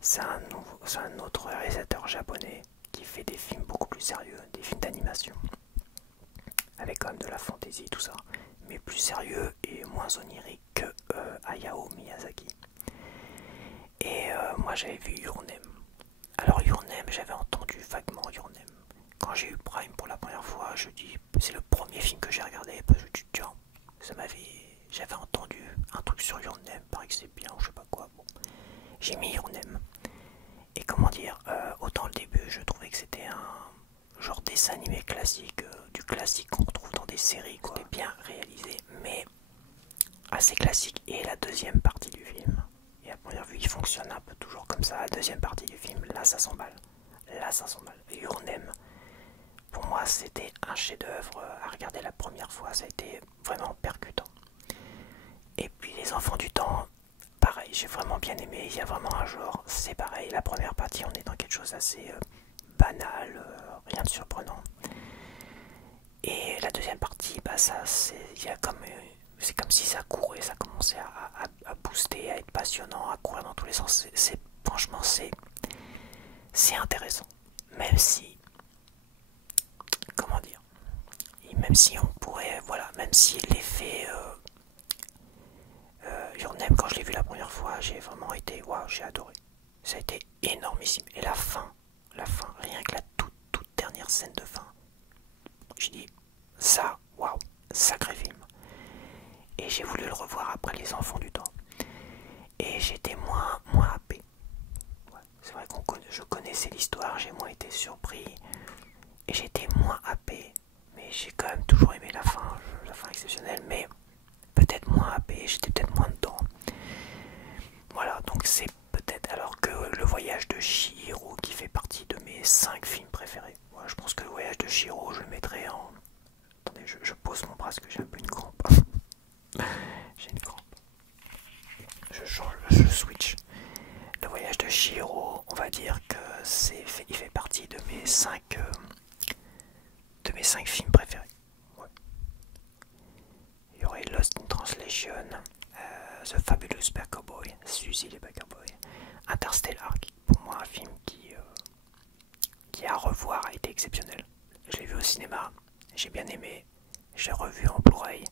C'est un autre réalisateur japonais qui fait des films beaucoup plus sérieux, des films d'animation. Avec quand même de la fantaisie tout ça. Mais plus sérieux et moins onirique que Hayao Miyazaki. Et moi j'avais vu Your Name. Alors Your Name, j'avais entendu vaguement Your Name. Quand j'ai eu Prime pour la première fois, je dis c'est le premier film que j'ai regardé. Parce que je dis tiens, j'avais entendu un truc sur Your Name, paraît que c'est bien ou je sais pas quoi. Bon, j'ai mis Your Name. Et comment dire, autant le début, je trouvais que c'était un genre dessin animé classique, du classique qu'on retrouve dans des séries, quoi. C'était bien réalisé, mais assez classique. Et la deuxième partie du film, et à première vue, il fonctionne un peu toujours comme ça. La deuxième partie du film, là ça s'emballe. Your Name, pour moi, c'était un chef-d'œuvre à regarder la première fois. Ça a été vraiment percutant. Et puis Les Enfants du Temps, pareil, j'ai vraiment bien aimé. Il y a vraiment un genre, c'est pareil. La première partie, on est dans quelque chose d'assez banal, rien de surprenant. Et la deuxième partie, bah ça, c'est comme si ça courait, ça commençait à booster, à être passionnant, à courir dans tous les sens. Franchement, c'est c'est intéressant, même si, comment dire, même si on pourrait, voilà, même si l'effet Your Name, quand je l'ai vu la première fois, j'ai vraiment été, waouh, j'ai adoré. Ça a été énormissime. Et la fin, rien que la toute dernière scène de fin, je dis, ça, waouh, sacré film. Et j'ai voulu le revoir après Les Enfants du Temps. Et j'étais moins happé. Ouais, c'est vrai que je connaissais l'histoire, j'ai moins été surpris. Et j'étais moins happé. Mais j'ai quand même toujours aimé la fin exceptionnelle, mais peut-être moins happé, j'étais peut-être moins dedans. Voilà, donc c'est peut-être alors que Le Voyage de Chihiro qui fait partie de mes 5 films préférés. Ouais, je pense que Le Voyage de Chihiro, je le mettrai en... Attendez, je pose mon bras parce que j'ai un peu une crampe. J'ai une crampe. Je change, je switch. Le Voyage de Chihiro, on va dire que il fait partie de mes 5 films préférés. Ouais. Il y aurait Lost in Translation, The Fabulous Cowboy, Suzy les Cowboy, Interstellar, qui pour moi un film qui à revoir a été exceptionnel. Je l'ai vu au cinéma, j'ai bien aimé, j'ai revu en Blu-ray,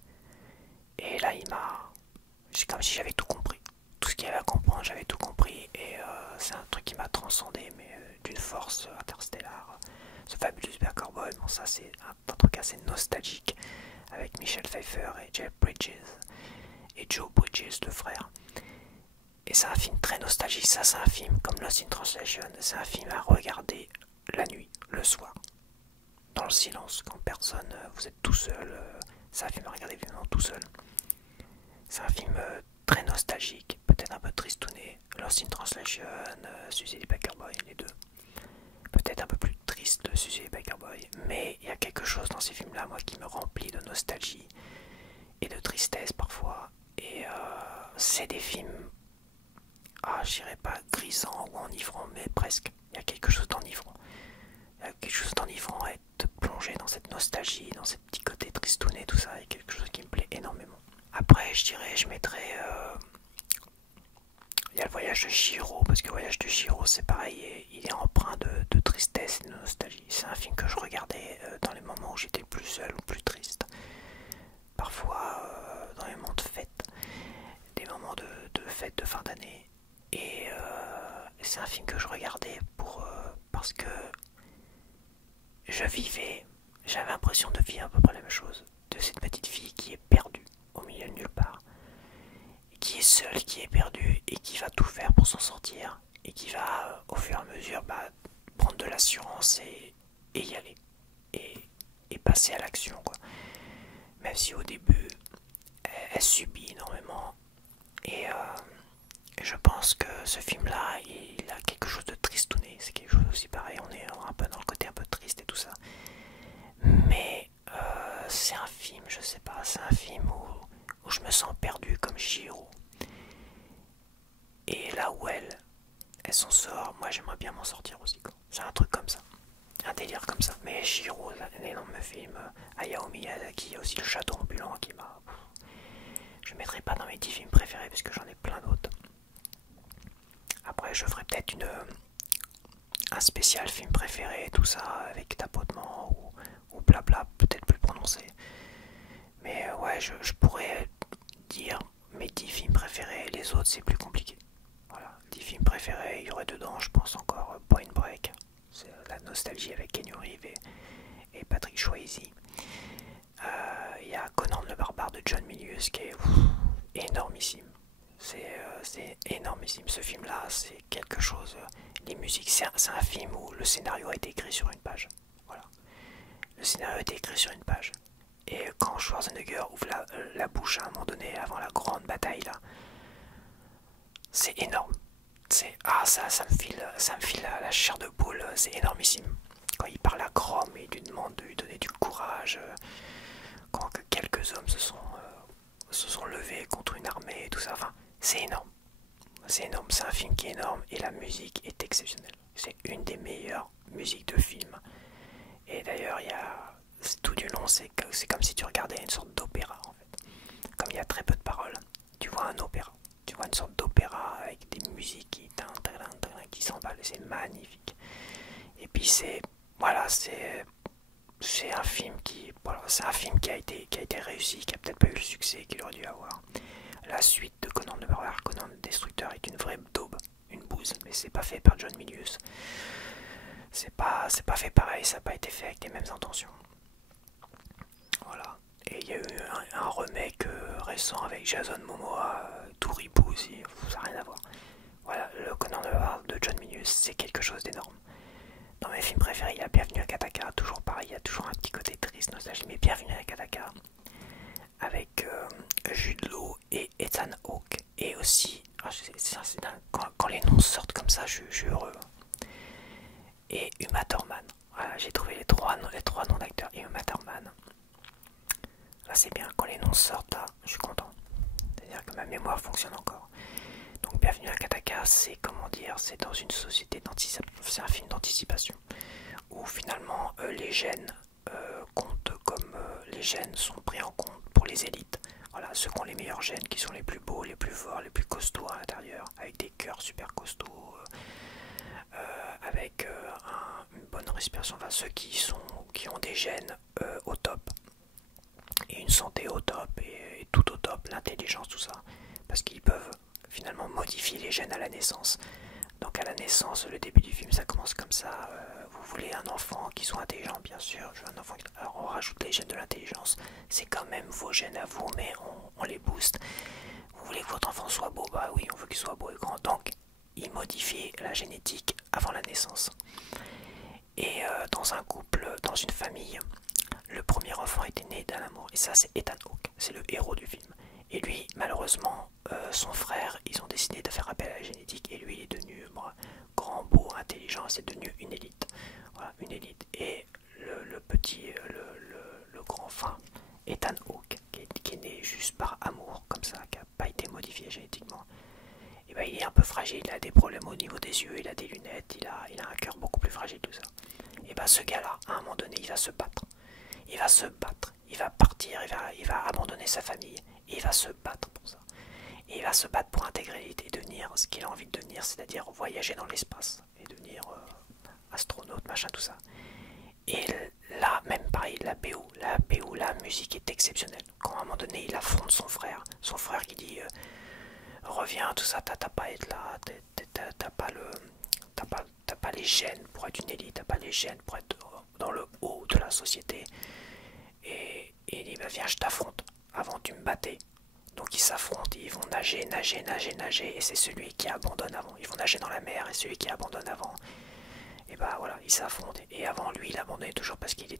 et là c'est comme si j'avais tout compris. Tout ce qu'il y avait à comprendre, j'avais tout compris, et c'est un truc qui m'a transcendé, mais d'une force. Interstellar, The Fabulous Cowboy, bon ça c'est un truc assez nostalgique, avec Michelle Pfeiffer et Jeff Bridges, et Joe Bridges, le frère. Et c'est un film très nostalgique, ça c'est un film comme Lost in Translation, c'est un film à regarder la nuit, le soir, dans le silence, quand personne, vous êtes tout seul, c'est un film à regarder évidemment tout seul. C'est un film très nostalgique, peut-être un peu tristouné, Lost in Translation, Suzy les Baker Boys, les deux. Peut-être un peu plus triste, Suzy les Baker Boys, mais il y a quelque chose dans ces films-là, moi, qui me remplit de nostalgie et de tristesse parfois. Et c'est des films, je dirais pas grisants ou enivrants, mais presque. Il y a quelque chose d'enivrant. Il y a quelque chose d'enivrant à être plongé dans cette nostalgie, dans ces petits côtés tristounet, tout ça. Il y a quelque chose qui me plaît énormément. Après, je mettrais... il y a Le Voyage de Chihiro, parce que Le Voyage de Chihiro, c'est pareil, il est empreint de tristesse et de nostalgie. C'est un film que je regardais dans les moments où j'étais plus seul ou plus triste. Parfois dans les moments de fête, des moments de fête de fin d'année. Et c'est un film que je regardais parce que j'avais l'impression de vivre à peu près la même chose. De cette petite fille qui est perdue au milieu de nulle part. Qui est seule, qui est perdue et qui va tout faire pour s'en sortir. Et qui va au fur et à mesure prendre de l'assurance et y aller. Et passer à l'action, quoi. Même si au début, elle subit énormément. Et je pense que ce film-là, il a quelque chose de tristouné. C'est quelque chose aussi pareil, on est un peu dans le côté un peu triste et tout ça. Mais c'est un film, je sais pas, c'est un film où je me sens perdu comme Chihiro. Et là où elle s'en sort, moi j'aimerais bien m'en sortir aussi, quoi. C'est un truc comme ça. Un délire comme ça. Mais Chihiro, un énorme film. Hayao Miyazaki, aussi Le Château Ambulant qui m'a... Je ne mettrai pas dans mes 10 films préférés parce que j'en ai plein d'autres. Après, je ferai peut-être un spécial film préféré, tout ça, avec tapotement ou blabla, peut-être plus prononcé. Mais ouais, je pourrais dire mes 10 films préférés, les autres c'est plus compliqué. Voilà, 10 films préférés, il y aurait dedans, je pense encore Point Break. C'est la nostalgie avec Keanu Reeves et Patrick Swayze. Il y a Conan le barbare de John Milius qui est énormissime. C'est énormissime. Ce film-là, c'est quelque chose. Les musiques, c'est un film où le scénario a été écrit sur une page. Voilà. Le scénario a été écrit sur une page. Et quand Schwarzenegger ouvre la bouche à un moment donné, avant la grande bataille, là, c'est énorme. Ça me file la chair de poule, c'est énormissime. Quand il parle à Chrome et il lui demande de lui donner du courage, quand quelques hommes se sont levés contre une armée et tout ça, enfin, c'est énorme. C'est énorme, c'est un film qui est énorme et la musique est exceptionnelle. C'est une des meilleures musiques de film. Et d'ailleurs, tout du long, c'est comme si tu regardais une sorte d'opéra en fait. Comme il y a très peu de paroles, tu vois un opéra. Tu vois une sorte d'opéra avec des musiques qui s'emballent, c'est magnifique. puis c'est voilà, c'est un film qui voilà, c'est un film qui a été réussi, qui a peut-être pas eu le succès qu'il aurait dû avoir. La suite de Conan le Barbare, Conan le Destructeur, est une vraie daube, une bouse, mais c'est pas fait par John Milius. C'est pas fait pareil, ça n'a pas été fait avec les mêmes intentions. Voilà. Et il y a eu un remake récent avec Jason Momoa, tout reboot aussi, ça n'a rien à voir. Voilà, le Conan le Barbare de John Milius, c'est quelque chose d'énorme. Dans mes films préférés, il y a Bienvenue à Kataka, toujours pareil, il y a toujours un petit côté triste, nostalgie, mais Bienvenue à Kataka, avec Jude Law et Ethan Hawke, et aussi, c'est dingue, quand les noms sortent comme ça, je suis heureux. Et Uma Thurman, voilà, j'ai trouvé les trois noms d'acteurs, et Uma Thurman, là c'est bien, quand les noms sortent, là, je suis content, c'est-à-dire que ma mémoire fonctionne encore. Donc Bienvenue à Kataka, c'est comment dire, c'est dans une société c'est un film d'anticipation où finalement les gènes comptent comme les gènes sont pris en compte pour les élites. Voilà, ceux qui ont les meilleurs gènes, qui sont les plus beaux, les plus forts, les plus costauds à l'intérieur, avec des cœurs super costauds, avec une bonne respiration. Enfin, ceux qui ont des gènes au top et une santé au top et tout au top, l'intelligence, tout ça, parce qu'ils peuvent finalement modifier les gènes à la naissance. Donc à la naissance, le début du film, ça commence comme ça. Vous voulez un enfant qui soit intelligent, bien sûr. Je veux un enfant qui... Alors on rajoute les gènes de l'intelligence. C'est quand même vos gènes à vous, mais on les booste. Vous voulez que votre enfant soit beau? Bah oui, on veut qu'il soit beau et grand. Donc il modifie la génétique avant la naissance. Et dans un couple, dans une famille, le premier enfant était né d'un amour. Et ça, c'est Ethan Hawke. C'est le héros du film. Et lui, malheureusement, son frère, ils ont décidé de faire appel à la génétique. Et lui, il est devenu grand, beau, intelligent. C'est devenu une élite. Voilà, une élite. Et le petit, le grand, enfin, Ethan Hawke, qui est né juste par amour, comme ça, qui n'a pas été modifié génétiquement. Et ben, il est un peu fragile. Il a des problèmes au niveau des yeux. Il a des lunettes. Il a un cœur beaucoup plus fragile, tout ça. Et ben, ce gars-là, à un moment donné, il va se battre. Il va se battre. Il va partir. Il va abandonner sa famille. Et il va se battre pour ça. Et il va se battre pour intégrer l'élite et devenir ce qu'il a envie de devenir, c'est-à-dire voyager dans l'espace et devenir astronaute, machin, tout ça. Et là, même pareil, la BO, la musique est exceptionnelle. Quand à un moment donné, il affronte son frère qui dit reviens, tout ça, t'as pas à être là, t'as pas les gènes pour être une élite, t'as pas les gènes pour être dans le haut de la société. Et il dit bah, viens, je t'affronte. Avant tu me battais. Donc ils s'affrontent, ils vont nager, et c'est celui qui abandonne avant. Ils vont nager dans la mer et celui qui abandonne avant. Et bah voilà, ils s'affrontent. Et avant lui, il abandonnait toujours parce qu'il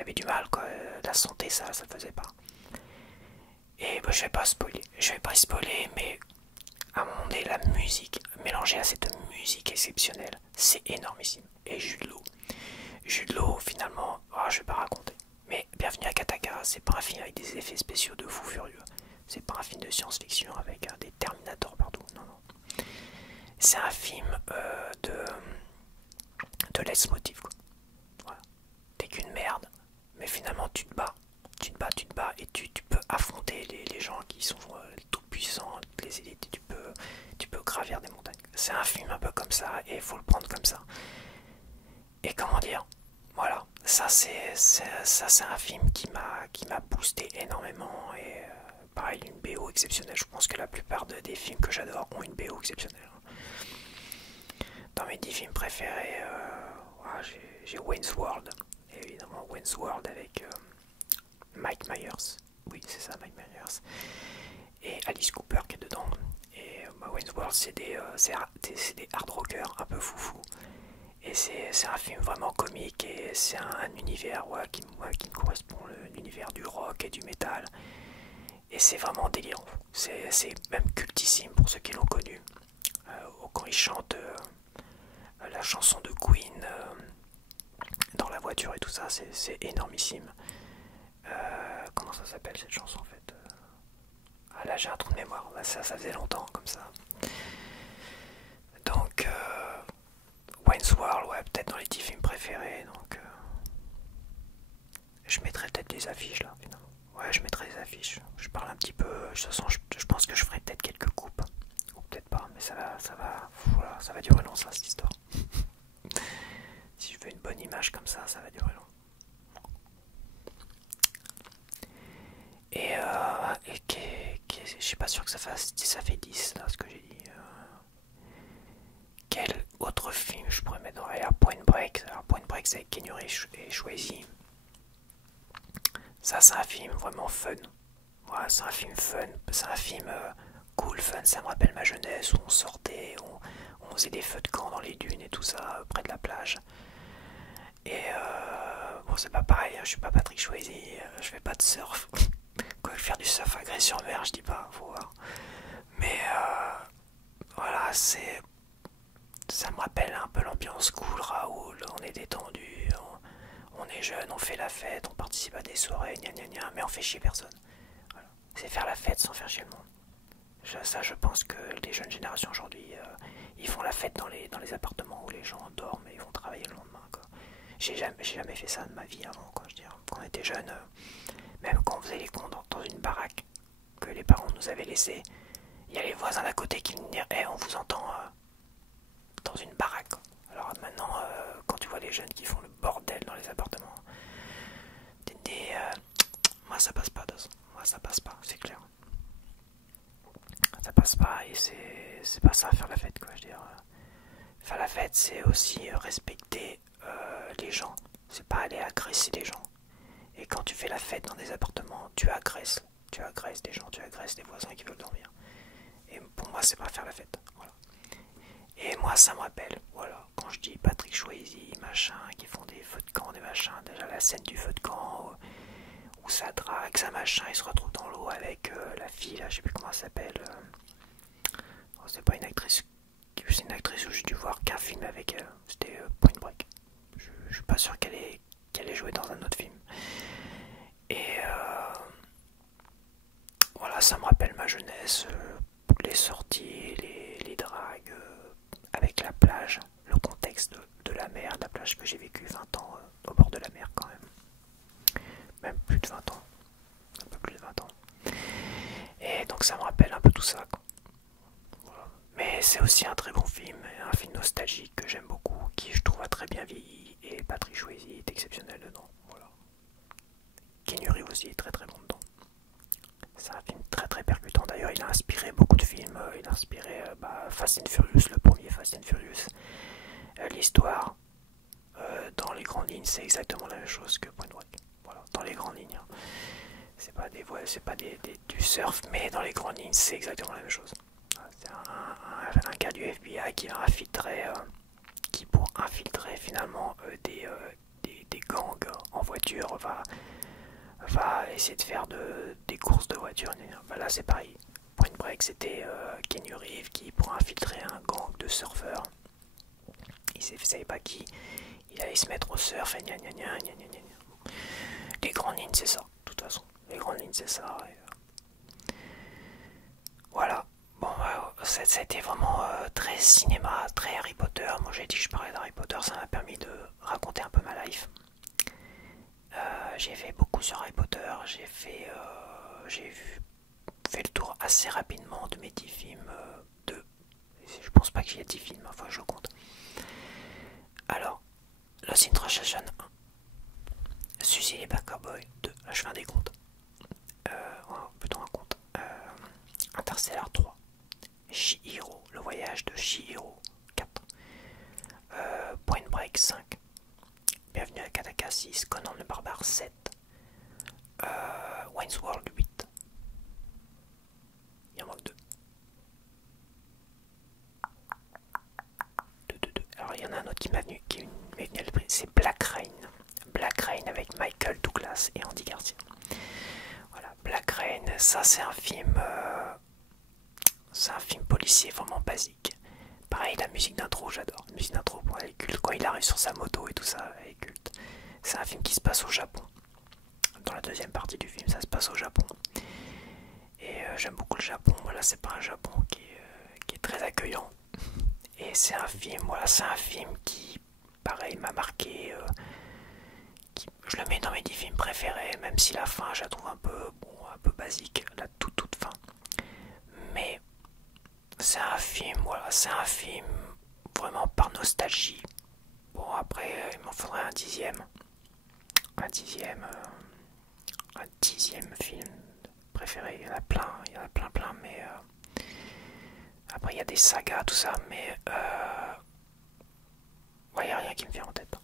avait du mal, quoi. La santé, ça le faisait pas. Et bah, je vais pas spoiler, mais à un moment donné, la musique, mélangée à cette musique exceptionnelle, c'est énormissime. Et Jude Law, finalement, je vais pas raconter. Mais Bienvenue à Kataka, c'est pas un film avec des effets spéciaux de fou furieux. C'est pas un film de science-fiction avec des Terminators partout. Non, non. C'est un film de leitmotiv, quoi. Voilà. T'es qu'une merde, mais finalement tu te bats. Tu te bats et tu peux affronter les gens qui sont tout puissants, les élites, et tu peux gravir des montagnes. C'est un film un peu comme ça et il faut le prendre comme ça. Et comment dire, voilà, ça c'est un film qui m'a boosté énormément et pareil, une BO exceptionnelle. Je pense que la plupart des films que j'adore ont une BO exceptionnelle. Dans mes 10 films préférés, j'ai Wayne's World, évidemment Wayne's World avec Mike Myers, oui c'est ça, Mike Myers, et Alice Cooper qui est dedans. Et Wayne's World c'est des hard rockers un peu foufou. Et c'est un film vraiment comique et c'est un univers qui me correspond, l'univers du rock et du métal. Et c'est vraiment délirant. C'est même cultissime pour ceux qui l'ont connu. Quand ils chantent la chanson de Queen dans la voiture et tout ça, c'est énormissime. Comment ça s'appelle cette chanson en fait? Ah là j'ai un trou de mémoire, ça faisait longtemps comme ça. Donc Wayne's World, ouais, peut-être dans les 10 films préférés, donc je mettrai peut-être les affiches là, finalement. Ouais, je mettrai les affiches, je parle un petit peu, de toute façon je pense que je ferai peut-être quelques coupes, ou peut-être pas, mais ça va durer longtemps cette histoire. image comme ça va durer long. Je suis pas sûr que ça fait 10 là ce que j'ai dit. Quel autre film je pourrais mettre dans Point Break? Alors Point Break c'est avec Keanu Reeves et Swayze. Ça c'est un film vraiment fun. Voilà, c'est un film fun, c'est un film cool, fun, ça me rappelle ma jeunesse où on sortait, on faisait des feux de camp dans les dunes et tout ça, près de la plage. Et bon c'est pas pareil, hein, je suis pas Patrick Swayze, je fais pas de surf. Quoi, faire du surf à Grès-sur-Mer, je dis pas, faut voir. Mais voilà, ça me rappelle un peu l'ambiance cool, Raoul, on est détendu, on est jeune, on fait la fête, on participe à des soirées, gna gna gna, mais on fait chier personne. Voilà. C'est faire la fête sans faire chier le monde. Ça, je pense que les jeunes générations aujourd'hui, ils font la fête dans les appartements où les gens dorment et ils vont travailler le lendemain. J'ai jamais fait ça de ma vie avant, quoi. Je veux dire, quand on était jeune, même quand on faisait les cons dans une baraque que les parents nous avaient laissée, il y a les voisins d'à côté qui nous disaient hey, on vous entend dans une baraque. Quoi. Alors maintenant, quand tu vois les jeunes qui font le bordel dans les appartements, tu te dis moi ça passe pas, moi ça passe pas, c'est clair. Ça passe pas et c'est pas ça faire la fête, quoi. Je veux dire, faire la fête, c'est aussi respecter les gens. C'est pas aller agresser les gens. Et quand tu fais la fête dans des appartements, tu agresses des gens, tu agresses des voisins qui veulent dormir. Et pour moi, c'est pas faire la fête. Voilà. Et moi, ça me rappelle, voilà, quand je dis Patrick Swayze, machin, qui font des feux de camp, des machins, déjà la scène du feu de camp, où ça drague, ça machin, il se retrouve dans l'eau avec la fille, là, je sais plus comment elle s'appelle. C'est pas une actrice, c'est une actrice où j'ai dû voir qu'un film avec elle, c'était Point Break. Je suis pas sûr qu'elle ait joué dans un autre film. Et voilà, ça me rappelle ma jeunesse, les sorties, les dragues, avec la plage, le contexte de la mer, de la plage que j'ai vécu 20 ans au bord de la mer quand même plus de 20 ans, un peu plus de 20 ans. Et donc ça me rappelle un peu tout ça, quoi. Voilà. Mais c'est aussi un très bon film, un film nostalgique que j'aime beaucoup, qui je trouve a très bien vieilli, et Patrick Swayze est exceptionnel dedans. Voilà. Keanu Reeves aussi est très très bon dedans. C'est un film très très percutant. D'ailleurs, il a inspiré beaucoup de films. Il a inspiré Fast and Furious, le premier Fast and Furious. L'histoire, dans les grandes lignes, c'est exactement la même chose que Point Break. Voilà, dans les grandes lignes. Hein. C'est pas du surf, mais dans les grandes lignes, c'est exactement la même chose. C'est un gars du FBI qui va infiltrer, qui pour infiltrer finalement des gangs en voiture va essayer de faire des courses de voiture. Là c'est pareil. Point Break c'était Keanu Reeves qui pour infiltrer un gang de surfeurs. Il savait pas qui. Il allait se mettre au surf et gna gna gna gna gna gna. Les grandes lignes c'est ça, de toute façon. Les grandes lignes c'est ça. Voilà. Bon, ça a été vraiment très cinéma, très Harry Potter. Moi j'ai dit que je parlais d'Harry Potter, ça m'a permis de raconter un peu ma life. J'ai fait beaucoup sur Harry Potter, j'ai fait le tour assez rapidement de mes 10 films. Je pense pas qu'il y ait 10 films, enfin je compte. Alors, Lost in Translation 1, Suzy les Bad Cowboys 2, là je fais un décompte. Plutôt un compte. Interstellar 3, Chihiro, le voyage de Chihiro 4, Point Break 5, Bienvenue à Kataka 6, Conan le Barbare 7, Wayne's World 8. Il en manque 2. Alors il y en a un autre qui m'est venu à l'esprit, c'est Black Rain. Black Rain avec Michael Douglas et Andy Garcia. Voilà, Black Rain, ça c'est un film policier vraiment basique. Pareil, la musique d'intro, j'adore. La musique d'intro, elle est culte. Quand il arrive sur sa moto et tout ça, elle est culte. C'est un film qui se passe au Japon. Dans la deuxième partie du film, ça se passe au Japon. Et j'aime beaucoup le Japon. Voilà, c'est pas un Japon qui est très accueillant. Et c'est un film, qui, pareil, m'a marqué. Je le mets dans mes 10 films préférés, même si la fin, je la trouve un peu basique, la toute fin. Mais c'est un film vraiment par nostalgie. Bon, après, il m'en faudrait un dixième. Un dixième film préféré. Il y en a plein, mais après il y a des sagas, tout ça, mais ouais, il n'y a rien qui me vient en tête.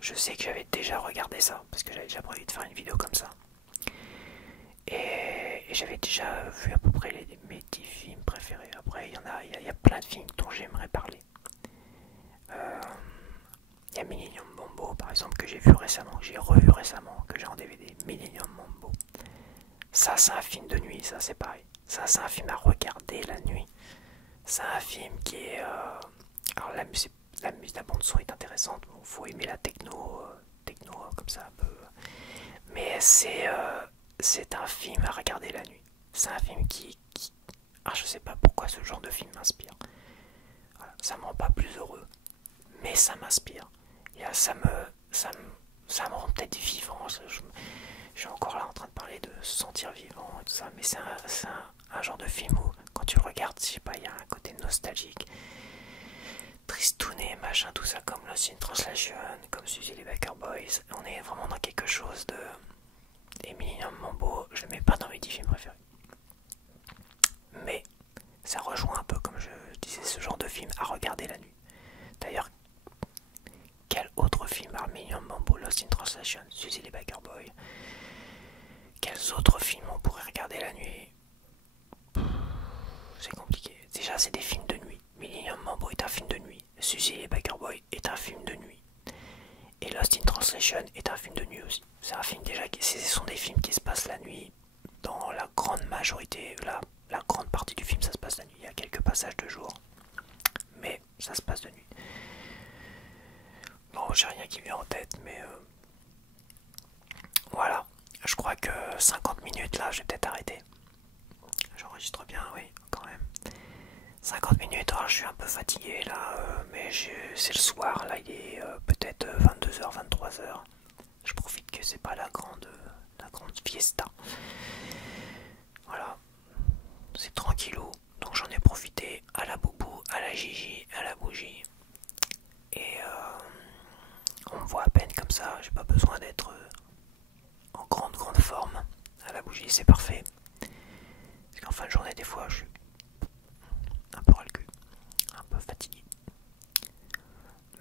Je sais que j'avais déjà regardé ça, parce que j'avais déjà prévu de faire une vidéo comme ça. Et j'avais déjà vu à peu près mes 10 films préférés. Après, il y a plein de films dont j'aimerais parler. Il y a Millennium Mambo, par exemple, que j'ai vu récemment, que j'ai revu récemment, que j'ai en DVD. Millennium Mambo. Ça, c'est un film de nuit, ça, c'est pareil. Ça, c'est un film à regarder la nuit. C'est un film qui est... alors, la bande son est intéressante. Bon, faut aimer la techno, comme ça, un peu. Mais c'est un film à regarder la nuit. C'est un film qui... Ah, je sais pas pourquoi ce genre de film m'inspire. Voilà, ça me rend pas plus heureux, mais ça m'inspire. Ça me rend peut-être vivant. Je suis encore là en train de parler de se sentir vivant et tout ça, mais c'est un genre de film où, quand tu le regardes, je sais pas, il y a un côté nostalgique, tristouné, machin, tout ça, comme Lost in Translation, comme Suzy les Baker Boys. On est vraiment dans quelque chose de... Et Millennium Mambo, je le mets pas dans mes 10 films préférés. Mais ça rejoint un peu, comme je disais, ce genre de film à regarder la nuit. D'ailleurs, quel autre film, Millennium Mambo, Lost in Translation, Suzy les Baker Boys, quels autres films on pourrait regarder la nuit? C'est compliqué. Déjà, c'est des films de nuit. Millennium Mambo est un film de nuit. Suzy les Baker Boys est un film de nuit. Et Lost in Translation est un film de nuit aussi. C'est un film déjà, ce sont des films qui se passent la nuit. Dans la grande majorité, la grande partie du film, ça se passe la nuit. Il y a quelques passages de jour, mais ça se passe de nuit. Bon, j'ai rien qui vient en tête, mais voilà. Je crois que 50 minutes là, je vais peut-être arrêter. J'enregistre bien, oui, quand même. 50 minutes, alors je suis un peu fatigué là, mais c'est le soir, là il est peut-être 22h, 23h. Je profite que c'est pas la grande fiesta. Voilà, c'est tranquillou, donc j'en ai profité à la boubou, à la gigi, à la bougie. Et on me voit à peine comme ça, j'ai pas besoin d'être en grande forme. À la bougie, c'est parfait. Parce qu'en fin de journée, des fois, je suis un peu ras le cul, un peu fatigué.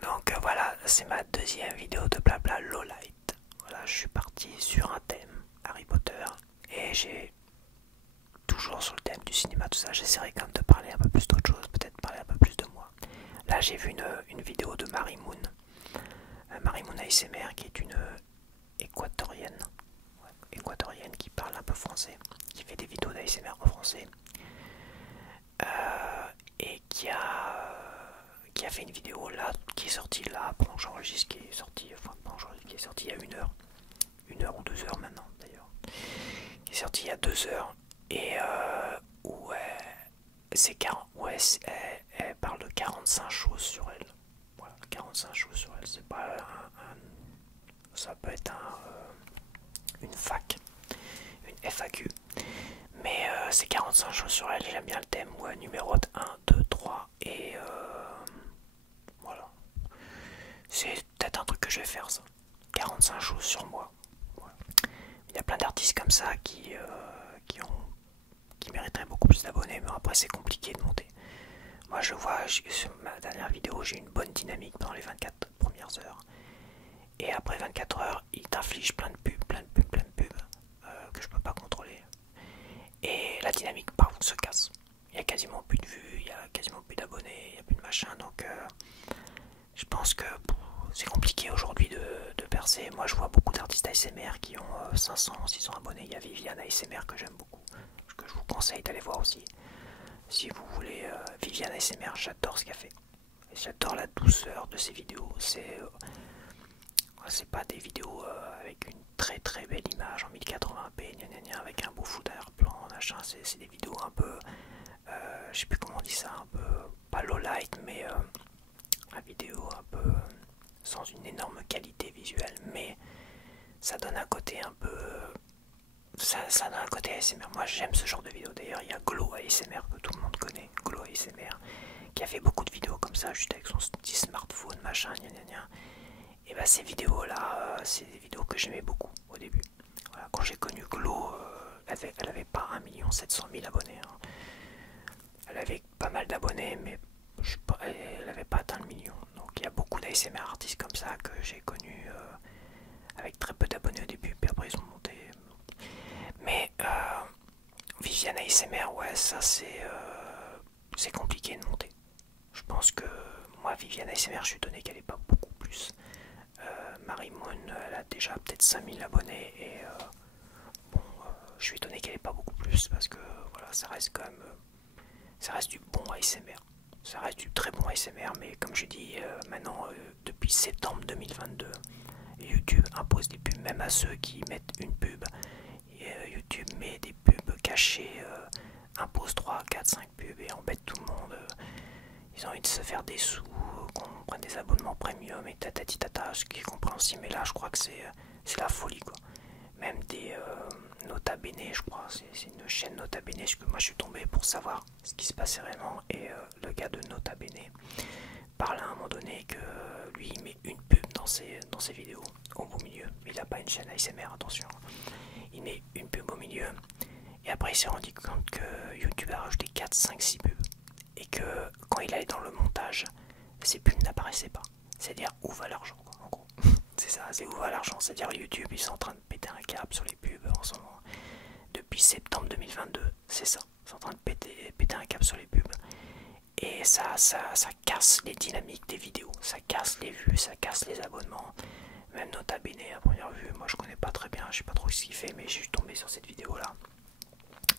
Donc voilà, c'est ma deuxième vidéo de blabla low light. Voilà, je suis parti sur un thème Harry Potter et j'ai toujours sur le thème du cinéma, tout ça. J'essaierai quand même de parler un peu plus d'autre chose, peut-être parler un peu plus de moi. Là, j'ai vu une vidéo de Marie Moon, Marie Moon ASMR, qui est une équatorienne qui parle un peu français, qui fait des vidéos d'ASMR en français, et qui a fait une vidéo là, qui est sortie là, pendant que j'enregistre, qui est sortie il y a 1 heure ou 2 heures maintenant d'ailleurs, qui est sortie il y a 2 heures, et où elle parle de 45 choses sur elle. Voilà, 45 choses sur elle, c'est pas ça peut être une fac, une FAQ, mais c'est 45 choses sur elle. J'aime bien le thème, ouais, numérote 1, 2, 3, et voilà, c'est peut-être un truc que je vais faire, ça, 45 choses sur moi. Voilà. Il y a plein d'artistes comme ça qui mériteraient beaucoup plus d'abonnés, mais après c'est compliqué de monter. Moi je vois, sur ma dernière vidéo, j'ai une bonne dynamique pendant les 24 premières heures. Et après 24 heures, il t'inflige plein de pubs, que je peux pas contrôler. Et la dynamique, paf, se casse. Il y a quasiment plus de vues, il y a quasiment plus d'abonnés, il y a plus de machin. Donc je pense que c'est compliqué aujourd'hui de percer. Moi je vois beaucoup d'artistes ASMR qui ont 500, 600 abonnés. Il y a Viviane ASMR que j'aime beaucoup, que je vous conseille d'aller voir aussi. Si vous voulez, Viviane ASMR, j'adore ce qu'elle fait. J'adore la douceur de ses vidéos. C'est pas des vidéos avec une très belle image en 1080p, avec un beau fond d'arrière-plan, machin. C'est des vidéos un peu, je sais plus comment on dit ça, un peu, pas low light, mais la vidéo un peu sans une énorme qualité visuelle, mais ça donne un côté un peu, ça donne un côté ASMR. Moi j'aime ce genre de vidéo. D'ailleurs il y a Glow ASMR que tout le monde connaît, Glow ASMR, qui a fait beaucoup de vidéos comme ça, juste avec son petit smartphone, machin, gna gna gna. Et bah ces vidéos là, c'est des vidéos que j'aimais beaucoup au début. Voilà, quand j'ai connu Glo, elle avait pas 1 700 000 abonnés. Hein. Elle avait pas mal d'abonnés, mais elle avait pas atteint le million. Donc il y a beaucoup d'ASMR artistes comme ça que j'ai connus avec très peu d'abonnés au début, puis après ils ont monté. Mais Viviane ASMR, ouais, ça c'est compliqué de monter. Je pense que moi, Viviane ASMR, je suis étonné qu'elle n'ait pas beaucoup plus. Marie Moon, elle a déjà peut-être 5000 abonnés et bon, je suis étonné qu'elle n'ait pas beaucoup plus parce que voilà, ça reste quand même, ça reste du bon ASMR. Ça reste du très bon ASMR, mais comme je dis, maintenant, depuis septembre 2022, YouTube impose des pubs, même à ceux qui mettent une pub. Et, YouTube met des pubs cachées, impose 3, 4, 5 pubs et embête tout le monde. Ils ont envie de se faire des sous, qu'on prenne des abonnements premium et tatati tata, ce qui est compréhensible, mais là je crois que c'est la folie quoi. Même des Nota Bene, je crois, c'est une chaîne Nota Bene, parce que moi je suis tombé pour savoir ce qui se passait réellement, et le gars de Nota Bene parle à un moment donné que lui il met une pub dans ses vidéos, au beau milieu, mais il n'a pas une chaîne ASMR, attention. Il met une pub au milieu, et après il s'est rendu compte que YouTube a rajouté 4, 5, 6 pubs. Et que quand il allait dans le montage, ces pubs n'apparaissaient pas. C'est-à-dire où va l'argent, en gros. C'est ça, c'est où va l'argent. C'est-à-dire YouTube, ils sont en train de péter un câble sur les pubs en ce moment. Depuis septembre 2022, c'est ça. Ils sont en train de péter un câble sur les pubs. Et ça casse les dynamiques des vidéos. Ça casse les vues, ça casse les abonnements. Même Nota Bene à première vue, moi je connais pas très bien, je sais pas trop ce qu'il fait, mais je suis tombé sur cette vidéo là.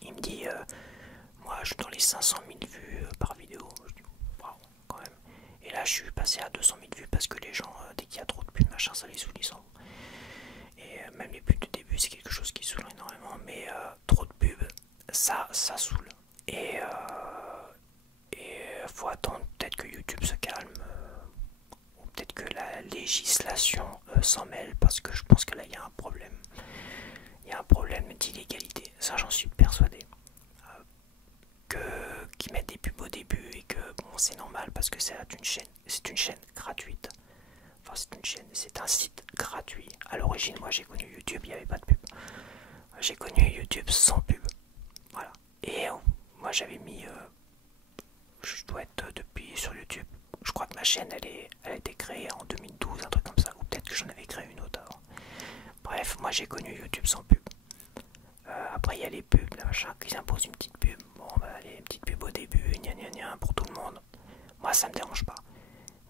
Il me dit moi je suis dans les 500 000 vues par vidéo. Je dis waouh, quand même. Et là je suis passé à 200 000 vues parce que les gens, dès qu'il y a trop de pubs, machin, ça les saoule, ils s'en. Et même les pubs de début, c'est quelque chose qui saoule énormément. Mais trop de pubs, ça saoule. Et faut attendre peut-être que YouTube se calme. Ou peut-être que la législation s'en mêle parce que je pense que là il y a un problème. Il y a un problème d'illégalité. Ça j'en suis persuadé. Qu'ils mettent des pubs au début et que bon c'est normal parce que c'est une chaîne gratuite. Enfin c'est un site gratuit. À l'origine moi j'ai connu YouTube, il n'y avait pas de pub. J'ai connu YouTube sans pub. Voilà. Et moi j'avais mis je dois être depuis sur YouTube. Je crois que ma chaîne elle a été créée en 2012, un truc comme ça, ou peut-être que j'en avais créé une autre avant. Bref, moi j'ai connu YouTube sans pub. Après il y a les pubs, là, machin, qu'ils imposent une petite pub. Bon bah allez, une petite pub au début, gna gna gna, pour tout le monde. Moi ça me dérange pas.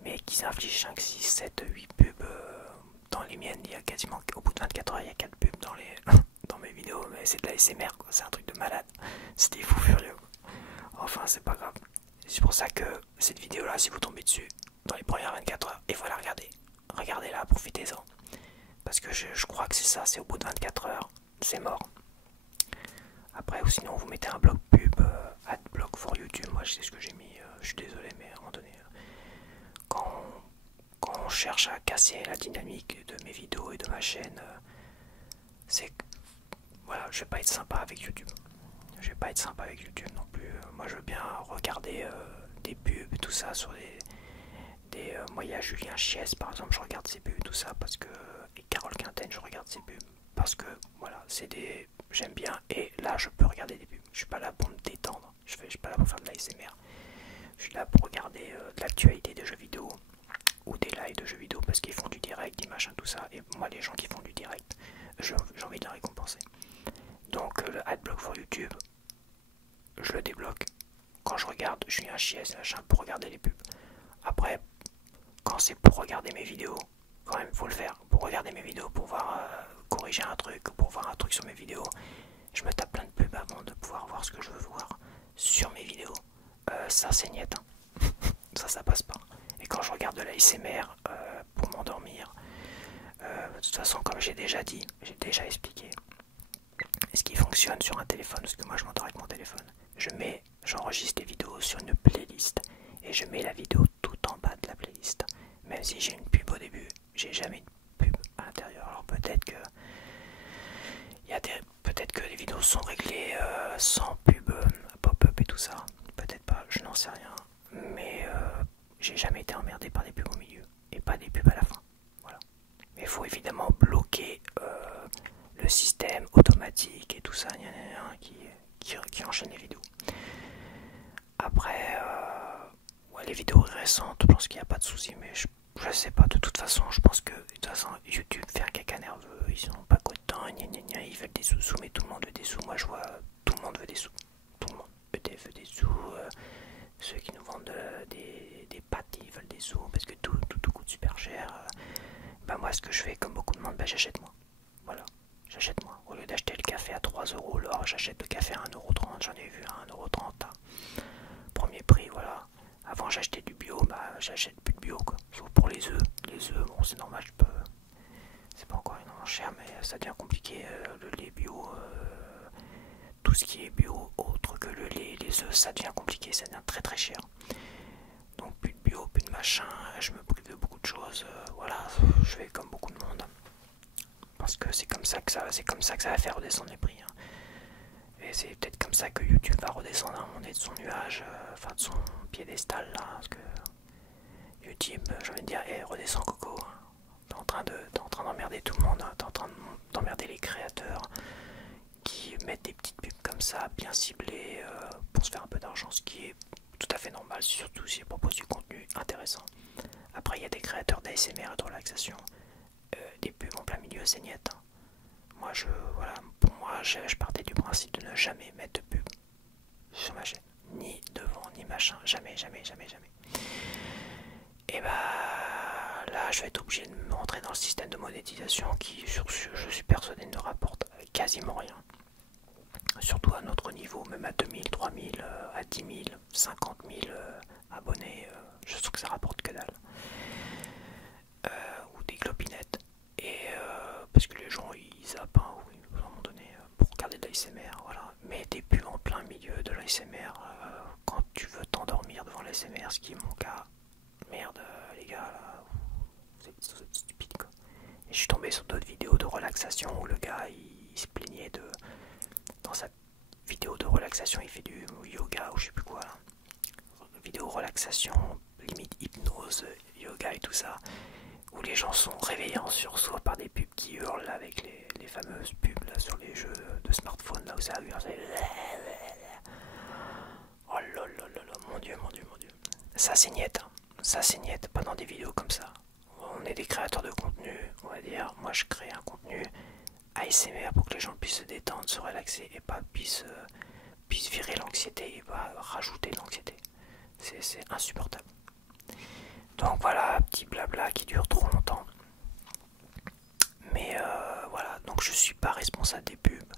Mais qu'ils infligent 5, 6, 7, 8 pubs dans les miennes, il y a quasiment, au bout de 24 heures, il y a 4 pubs dans mes vidéos. Mais c'est de la SMR quoi, c'est un truc de malade. C'est des fous furieux. Enfin c'est pas grave. C'est pour ça que cette vidéo là, si vous tombez dessus dans les premières 24 heures, et voilà, regardez-la, profitez-en. Parce que je crois que c'est ça, c'est au bout de 24 heures, c'est mort. Après, ou sinon vous mettez un bloc pub, adblock for YouTube, moi je sais ce que j'ai mis, je suis désolé, mais à un moment donné, quand on cherche à casser la dynamique de mes vidéos et de ma chaîne, c'est que, voilà, je vais pas être sympa avec YouTube. Je vais pas être sympa avec YouTube non plus. Moi je veux bien regarder des pubs et tout ça sur moi il y a Julien Chies par exemple, je regarde ses pubs et tout ça parce que, et Carole Quinten, je regarde ses pubs parce que voilà, c'est des, j'aime bien, et là je peux regarder des pubs. Je suis pas là pour me détendre, je suis pas là pour faire de l'ASMR. Je suis là pour regarder de l'actualité des jeux vidéo ou des lives de jeux vidéo parce qu'ils font du direct, des machins, tout ça. Et moi les gens qui font du direct, j'ai envie de les récompenser. Donc le adblock for YouTube, je le débloque quand je regarde Julien Chies machin pour regarder les pubs. Après, quand c'est pour regarder mes vidéos, quand même faut le faire. Pour regarder mes vidéos, pour voir corriger un truc, pour voir un truc sur mes vidéos, je me tape plein de pubs avant de pouvoir voir ce que je veux voir sur mes vidéos. Ça c'est niet, hein. ça passe pas. Et quand je regarde de la SMR pour m'endormir, de toute façon comme j'ai déjà dit, j'ai déjà expliqué, ce qui fonctionne sur un téléphone, parce que moi je m'endors avec mon téléphone, j'enregistre les vidéos sur une playlist et je mets la vidéo tout en bas de la playlist. Même si j'ai une pub au début, j'ai jamais de pub à l'intérieur. Alors peut-être que peut-être que les vidéos sont réglées sans pub, pop-up et tout ça. Peut-être pas, je n'en sais rien. Mais j'ai jamais été emmerdé par des pubs au milieu. Et pas des pubs à la fin. Voilà. Mais il faut évidemment bloquer le système automatique et tout ça qui enchaîne les vidéos. Après, ouais, les vidéos récentes, je pense qu'il n'y a pas de souci, mais je sais pas, de toute façon, je pense que de toute façon, YouTube fait un caca nerveux, ils ont pas content, ils veulent des sous, mais tout le monde veut des sous. Moi je vois, tout le monde veut des sous. Tout le monde, EDF veut des sous, ceux qui nous vendent des pâtes, ils veulent des sous, parce que tout coûte super cher. Bah moi ce que je fais, comme beaucoup de monde, bah j'achète moi. Voilà, j'achète moi. Au lieu d'acheter le café à 3 €, alors j'achète le café à 1,30 €, j'en ai vu à 1,30 €. Premier prix, voilà. Avant j'achetais du bio, bah j'achète plus de bio quoi. Sauf pour les œufs. Les œufs, bon c'est normal, je peux. C'est pas encore énormément cher, mais ça devient compliqué. Le lait bio, tout ce qui est bio autre que le lait, les œufs, ça devient compliqué, ça devient très très cher. Donc plus de bio, plus de machin, je me prive de beaucoup de choses. Voilà, je fais comme beaucoup de monde. Parce que c'est comme ça que ça va faire redescendre les prix. Hein. Et c'est peut-être comme ça que YouTube va redescendre à un moment donné de son nuage, enfin de son piédestal là, parce que YouTube, j'ai envie de dire, redescend coco. Hein. T'es en train d'emmerder tout le monde, hein. T'es en train d'emmerder les créateurs qui mettent des petites pubs comme ça, bien ciblées, pour se faire un peu d'argent, ce qui est tout à fait normal, surtout s'ils proposent du contenu intéressant. Après, il y a des créateurs d'ASMR et de relaxation, des pubs en plein milieu, c'est niet. Hein. Moi, pour moi, je partais du principe de ne jamais mettre de pub sur ma chaîne, ni devant, ni machin, jamais, jamais, jamais, jamais. Et bah là, je vais être obligé de me rentrer dans le système de monétisation qui, je suis persuadé, ne rapporte quasiment rien. Surtout à notre niveau, même à 2000, 3000, à 10 000, 50 000 abonnés, je trouve que ça rapporte que dalle. Ou des clopinettes. Et parce que les gens ils zappent hein, oui, à un moment donné pour regarder de l'ASMR, voilà. Mais des pubs en plein milieu de l'ASMR quand tu veux t'endormir devant l'ASMR, ce qui est mon cas. Merde les gars là, c'est stupide quoi. Et je suis tombé sur d'autres vidéos de relaxation où le gars il se plaignait de. Dans sa vidéo de relaxation il fait du yoga ou je sais plus quoi là. Vidéo relaxation, limite hypnose, yoga et tout ça. Où les gens sont réveillés en sursaut par des pubs qui hurlent là, avec les fameuses pubs là, sur les jeux de smartphone là où ça hurle. Oh là là là là, mon dieu, mon dieu, mon dieu. Ça c'est niet, hein. Ça c'est niet, pas dans des vidéos comme ça. On est des créateurs de contenu, on va dire. Moi je crée un contenu ASMR pour que les gens puissent se détendre, se relaxer et pas puissent virer l'anxiété et pas rajouter l'anxiété. C'est insupportable. Donc voilà, petit blabla qui dure trop longtemps. Mais voilà, donc je suis pas responsable des pubs.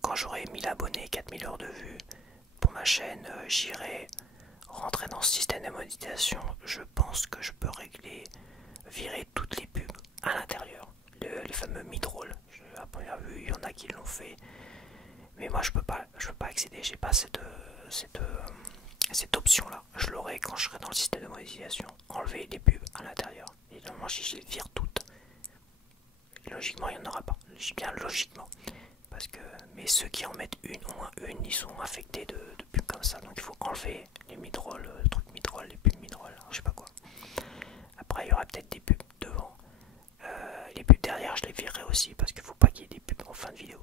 Quand j'aurai 1000 abonnés, 4000 heures de vues pour ma chaîne, j'irai rentrer dans ce système de monétisation. Je pense que je peux virer toutes les pubs à l'intérieur. Le fameux mid-roll. À première vue, il y en a qui l'ont fait. Mais moi je peux pas accéder, j'ai pas cette option là. Je l'aurai quand je serai dans le système de monétisation. Enlever les pubs à l'intérieur. Et normalement si je les vire toutes, logiquement il n'y en aura pas. Je dis bien logiquement. Parce que, mais ceux qui en mettent une au moins une, ils sont infectés de pubs comme ça. Donc il faut enlever les mid-roll, le truc mid-roll, les pubs mid-roll, je sais pas quoi. Après il y aura peut-être des pubs devant. Les pubs derrière je les virerai aussi parce qu'il faut pas qu'il y ait des pubs en fin de vidéo.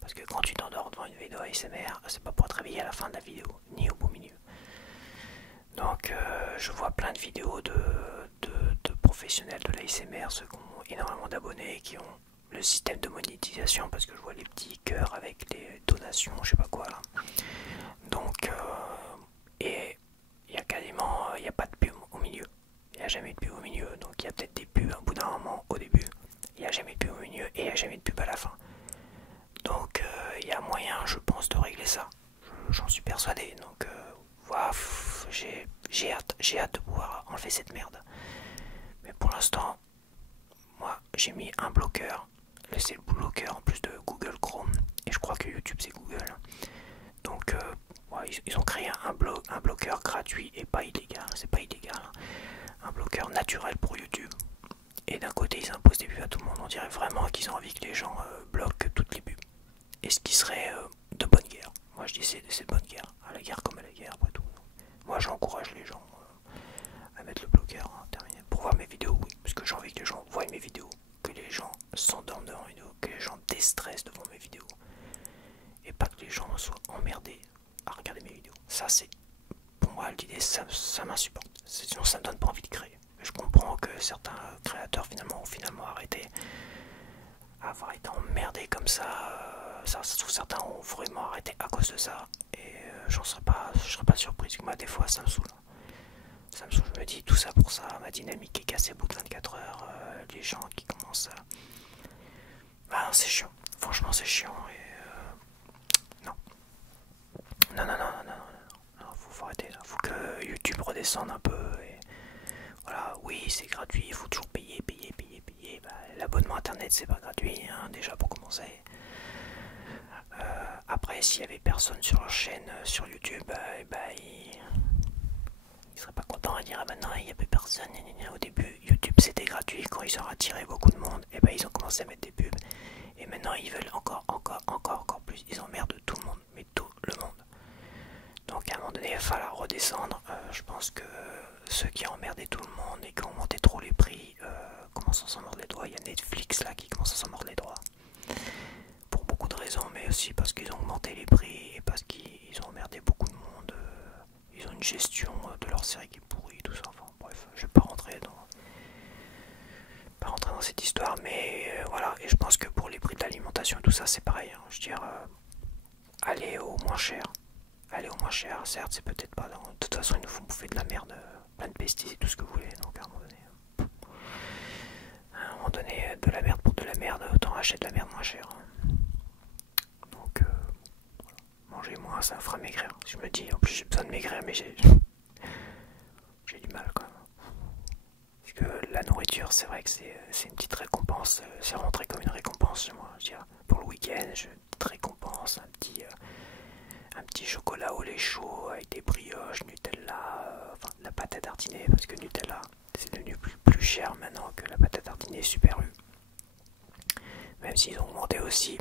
Parce que quand tu t'endors devant une vidéo ASMR, c'est pas pour te réveiller à la fin de la vidéo, ni au beau milieu. Donc je vois plein de vidéos de professionnels de l'ASMR, ceux qui ont énormément d'abonnés, qui ont le système de monétisation, parce que je vois les petits cœurs avec les donations, je sais pas quoi là. Donc, et il y a quasiment, il n'y a pas de pub au milieu. Il n'y a jamais de pub au milieu, donc il y a peut-être des pubs au bout d'un moment au début. Il n'y a jamais de pub au milieu et il n'y a jamais de pub à la fin. Donc il y a moyen, je pense, de régler ça. J'en suis persuadé. Donc voilà, j'ai hâte de pouvoir enlever cette merde. Mais pour l'instant, moi j'ai mis un bloqueur. C'est le bloqueur en plus de Google Chrome. Et je crois que YouTube c'est Google. Donc ouais, ils ont créé un bloqueur gratuit et pas illégal. C'est pas illégal. Un bloqueur naturel pour YouTube. Et d'un côté ils imposent des pubs à tout le monde. On dirait vraiment qu'ils ont envie que les gens bloquent toutes les pubs. Et ce qui serait de bonne guerre. Moi je dis c'est de bonne guerre. À la guerre comme à la guerre après tout. Moi j'encourage les gens à mettre le bloqueur, hein, terminé. Pour voir mes vidéos, oui. Ça c'est, pour moi l'idée, ça m'insupporte. Sinon ça me donne pas envie de créer. Je comprends que certains créateurs finalement ont finalement arrêté, avoir été emmerdés comme ça. Ça se trouve, certains ont vraiment arrêté à cause de ça. Et je serais pas surprise. Moi des fois ça me saoule. Ça me saoule, je me dis tout ça pour ça, ma dynamique est cassée au bout de 24 heures, les gens qui commencent à... Bah c'est chiant, franchement c'est chiant et non. Non, faut arrêter là, faut que YouTube redescende un peu et voilà, oui c'est gratuit, il faut toujours payer. Bah, l'abonnement internet c'est pas gratuit, hein, déjà pour commencer. Après s'il y avait personne sur leur chaîne sur YouTube, ils seraient pas contents à dire ah bah non il n'y a plus personne. Au début YouTube c'était gratuit, quand ils ont attiré beaucoup de monde, et ils ont commencé à mettre des pubs. Et maintenant ils veulent encore plus. Ils emmerdent tout le monde, mais tout le monde. Donc à un moment donné il va falloir redescendre. Je pense que ceux qui ont emmerdé tout le monde et qui ont monté trop les prix commencent à s'en mordre les doigts. Il y a Netflix là qui commence à s'en mordre les doigts. Pour beaucoup de raisons, mais aussi parce qu'ils ont augmenté les prix et parce qu'ils ont emmerdé beaucoup de monde. Ils ont une gestion de leur série qui est pourrie, tout ça. Enfin bref, je vais pas rentrer dans cette histoire, mais voilà. Et je pense que pour les prix de l'alimentation et tout ça c'est pareil, hein. Je veux dire, aller au moins cher. Certes c'est peut-être pas, de toute façon ils nous font bouffer de la merde, plein de pesticides, tout ce que vous voulez, donc à un moment donné de la merde pour de la merde, autant acheter de la merde moins chère, hein. Donc voilà. Manger moins ça me fera maigrir. Je me dis en plus j'ai besoin de maigrir, mais j'ai du mal quand même. Parce que la nourriture, c'est vrai que c'est une petite récompense, c'est rentré comme une récompense chez moi. Je veux dire, pour le week-end, je une petite récompense, un petit chocolat au lait chaud avec des brioches, Nutella, enfin la pâte à tartiner, parce que Nutella c'est devenu plus cher maintenant que la pâte à tartiner Super U. Même s'ils ont augmenté aussi,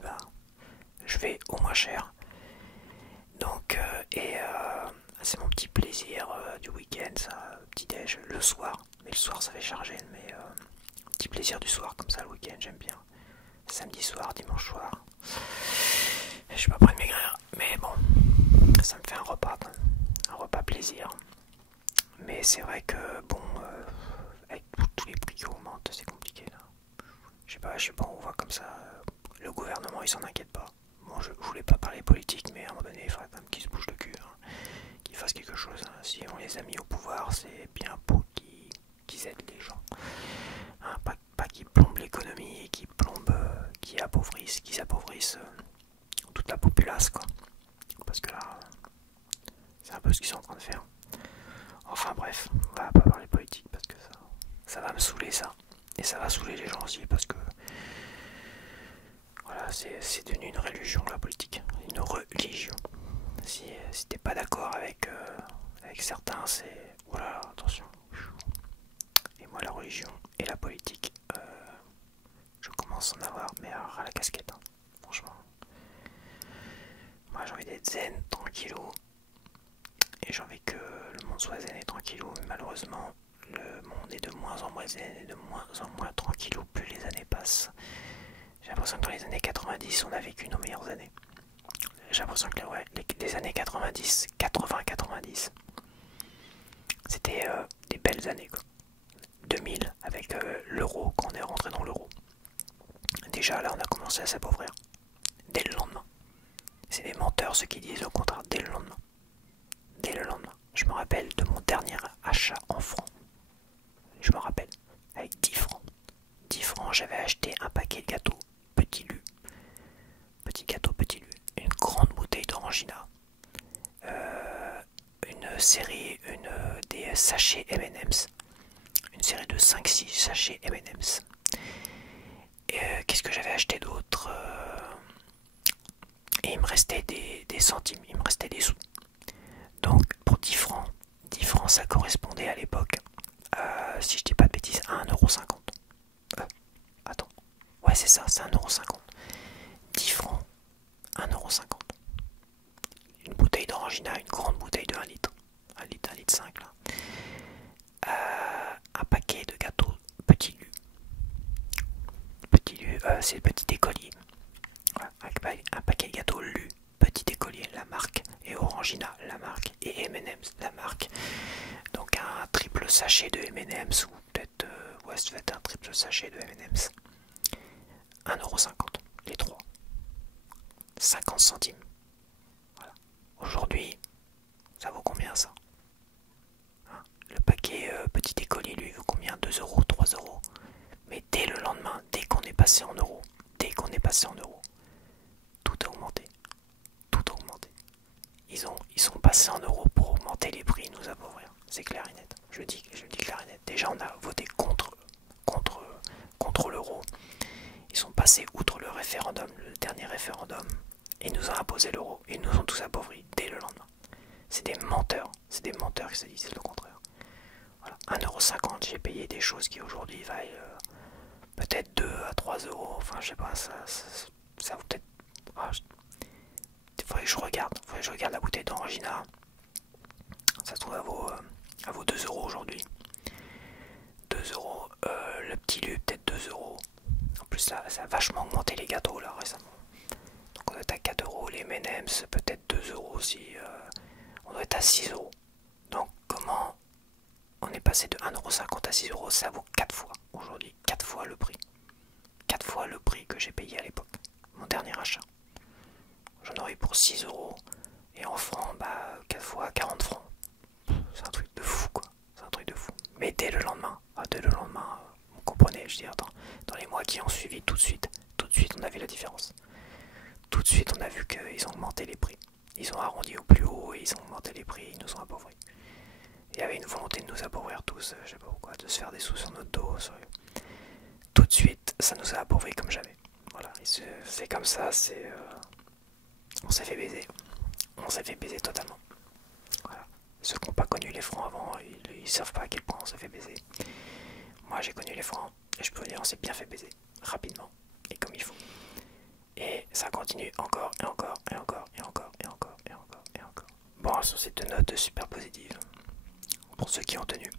je vais au moins cher. Donc, c'est mon petit plaisir du week-end, ça, petit déj le soir. Mais le soir ça fait charger, mais petit plaisir du soir comme ça le week-end, j'aime bien. Samedi soir, dimanche soir. Je suis pas prêt de maigrir, mais bon, ça me fait un repas plaisir. Mais c'est vrai que bon, avec tous les prix qui augmentent, c'est compliqué là. Je sais pas, on voit comme ça. Le gouvernement il s'en inquiète pas. Bon, je voulais pas parler politique, mais à un moment donné il faudrait quand même qu'ils se bougent le cul, hein, qu'ils fassent quelque chose, hein. Si on les a mis au pouvoir, c'est bien pour qu'ils aident les gens, hein, pas qu'ils plombent l'économie et qu'ils appauvrissent toute la populace, quoi. Parce que là, c'est un peu ce qu'ils sont en train de faire. Enfin bref, on va pas parler politique parce que ça va me saouler ça. Et ça va saouler les gens aussi parce que voilà, c'est devenu une religion la politique. Une religion. Si t'es pas d'accord avec certains, c'est... Voilà, attention. Et moi la religion et la politique, je commence à en avoir, mais à la casquette, hein, franchement. Moi j'ai envie d'être zen, tranquillou. Et j'ai envie que le monde soit zen et tranquillou, mais malheureusement le monde est de moins en moins zen et de moins en moins tranquillou plus les années passent. J'ai l'impression que dans les années 90 on a vécu nos meilleures années. J'ai l'impression que les années 90, 80-90, c'était des belles années, quoi. 2000 avec l'euro, quand on est rentré dans l'euro. Déjà là on a commencé à s'appauvrir. Dès le lendemain. C'est des menteurs ceux qui disent au contraire dès le lendemain. Dès le lendemain. Je me rappelle de mon dernier achat en francs. Je me rappelle. Avec 10 francs. 10 francs, j'avais acheté un paquet de gâteaux Petit Lu. Petit gâteau Petit Lu. Une grande bouteille d'orangina. Une série, des sachets M&M's. Une série de 5-6 sachets M&M's. Qu'est-ce que j'avais acheté d'autre et il me restait des centimes, il me restait des sous. Donc pour 10 francs ça correspondait à l'époque, si je dis pas de bêtises, à 1,50€. Attends, ouais c'est ça, c'est 1,50€. 10 francs, 1,50€. Une bouteille d'orangina, une grande bouteille de 1 litre. 1 litre 5 là. Un paquet de gâteaux Petit Lu. Petit Lu, c'est le petit écolier. Un paquet de gâteaux Lu, petit écolier, la marque, et Orangina, la marque. marque, et M&M's la marque. Donc un triple sachet de M&M's, ou peut-être, ouais, ça va être un triple sachet de M&M's. 1,50 € les trois. 50 centimes. Voilà. Aujourd'hui, ça vaut combien ça, hein? Le paquet petit écolier, lui, vaut combien? 2 €, 3 €. Mais dès le lendemain, dès qu'on est passé en euros, tout a augmenté. Tout a augmenté. Ils sont passés en euros pour augmenter les prix, nous appauvrir. C'est clair et net. Je dis clair et net. Déjà, on a voté contre l'euro. Ils sont passés outre le référendum, le dernier référendum, et nous ont imposé l'euro. Ils nous ont tous appauvris dès le lendemain. C'est des menteurs qui se disent le contraire. Voilà. 1,50 €, j'ai payé des choses qui aujourd'hui valent peut-être 2 à 3 €. Enfin, je sais pas, ça vaut peut-être. Ah, faudrait que je regarde la bouteille d'Orangina. Ça se trouve, elle vaut 2 € aujourd'hui. 2 €. Le petit lieu, peut-être 2 €. En plus, ça a vachement augmenté les gâteaux là récemment. Donc on doit être à 4 €. Les M&M's, peut-être 2 € aussi. On doit être à 6 €. Donc comment on est passé de 1,50 € à 6 €? Ça vaut 4 fois aujourd'hui. 4 fois le prix. 4 fois le prix que j'ai payé à l'époque. Mon dernier achat. J'en aurais pour 6 €. Et en francs, 4 fois 40 francs. C'est un truc de fou quoi. C'est un truc de fou. Mais dès le lendemain, vous comprenez, je veux dire, dans les mois qui ont suivi, tout de suite, on a vu la différence. Tout de suite, on a vu qu'ils ont augmenté les prix. Ils ont arrondi au plus haut et ils ont augmenté les prix, ils nous ont appauvris. Il y avait une volonté de nous appauvrir tous, je sais pas pourquoi, de se faire des sous sur notre dos. Tout de suite, ça nous a appauvris comme jamais. Voilà, c'est comme ça, on s'est fait baiser. On s'est fait baiser totalement. Voilà. Ceux qui n'ont pas connu les francs avant, ils savent pas à quel point on s'est fait baiser. Moi j'ai connu les francs et je peux vous dire on s'est bien fait baiser, rapidement et comme il faut. Et ça continue encore et encore et encore et encore et encore et encore et encore. Bon, sur ces deux notes super positives, pour ceux qui ont tenu,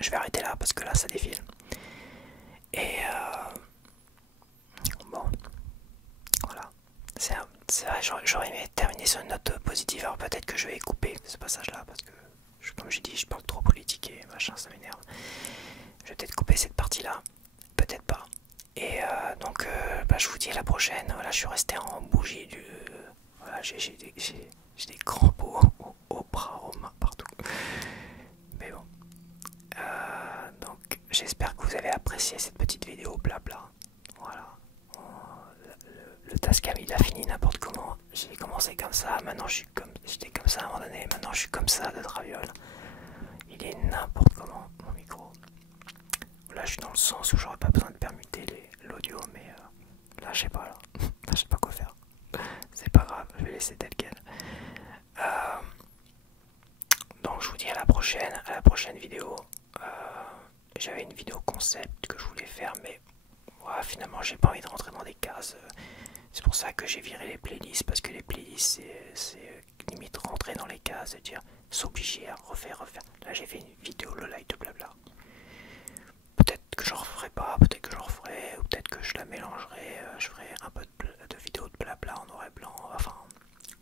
je vais arrêter là parce que là ça défile. Et bon, voilà. C'est vrai, j'aurais aimé terminer sur une note positive. Alors peut-être que je vais couper ce passage-là parce que, comme j'ai dit, je parle trop politique et machin, ça m'énerve. Je vais peut-être couper cette partie-là, peut-être pas. Et donc, je vous dis à la prochaine. Voilà, je suis resté en bougie voilà, j'ai des crampes aux bras, aux mains, partout. Mais bon. Donc, j'espère que vous avez apprécié cette petite vidéo blabla. Voilà. Le Tascam il a fini n'importe comment. J'ai commencé comme ça, maintenant j'étais comme ça à un moment donné, maintenant je suis comme ça de traviole. Il est n'importe comment mon micro. Là je suis dans le sens où j'aurais pas besoin de permuter l'audio, mais là je sais pas là. Là je sais pas quoi faire. C'est pas grave, je vais laisser tel quel. Donc je vous dis à la prochaine vidéo. J'avais une vidéo concept que je voulais faire, mais finalement j'ai pas envie de rentrer dans des cases. C'est pour ça que j'ai viré les playlists, parce que les playlists c'est limite rentrer dans les cases et dire s'obliger à refaire. Là j'ai fait une vidéo le light de blabla. Peut-être que j'en referai pas, peut-être que j'en referai, ou peut-être que je la mélangerai, je ferai un peu de vidéo de blabla en noir et blanc, enfin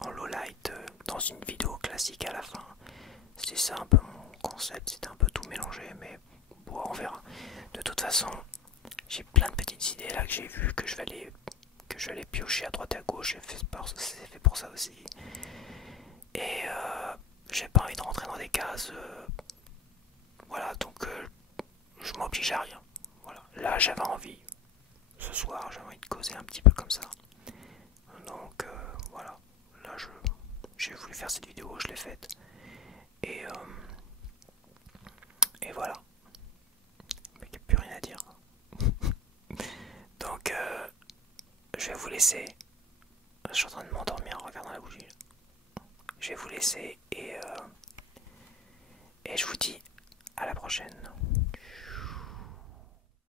en low light, dans une vidéo classique à la fin. C'était ça un peu mon concept, c'était un peu tout mélangé, mais bon, on verra. De toute façon, j'ai plein de petites idées là que j'ai vues, que je vais aller piocher à droite et à gauche, c'est fait pour ça aussi. Et j'ai pas envie de rentrer dans des cases. Voilà, donc je m'oblige à rien. Voilà. Là j'avais envie, ce soir j'avais envie de causer un petit peu comme ça. Donc voilà, là j'ai voulu faire cette vidéo, je l'ai faite. Et voilà. Mais il n'y a plus rien à dire. Donc je vais vous laisser. Je suis en train de m'endormir en regardant la bougie. Je vais vous laisser et je vous dis à la prochaine.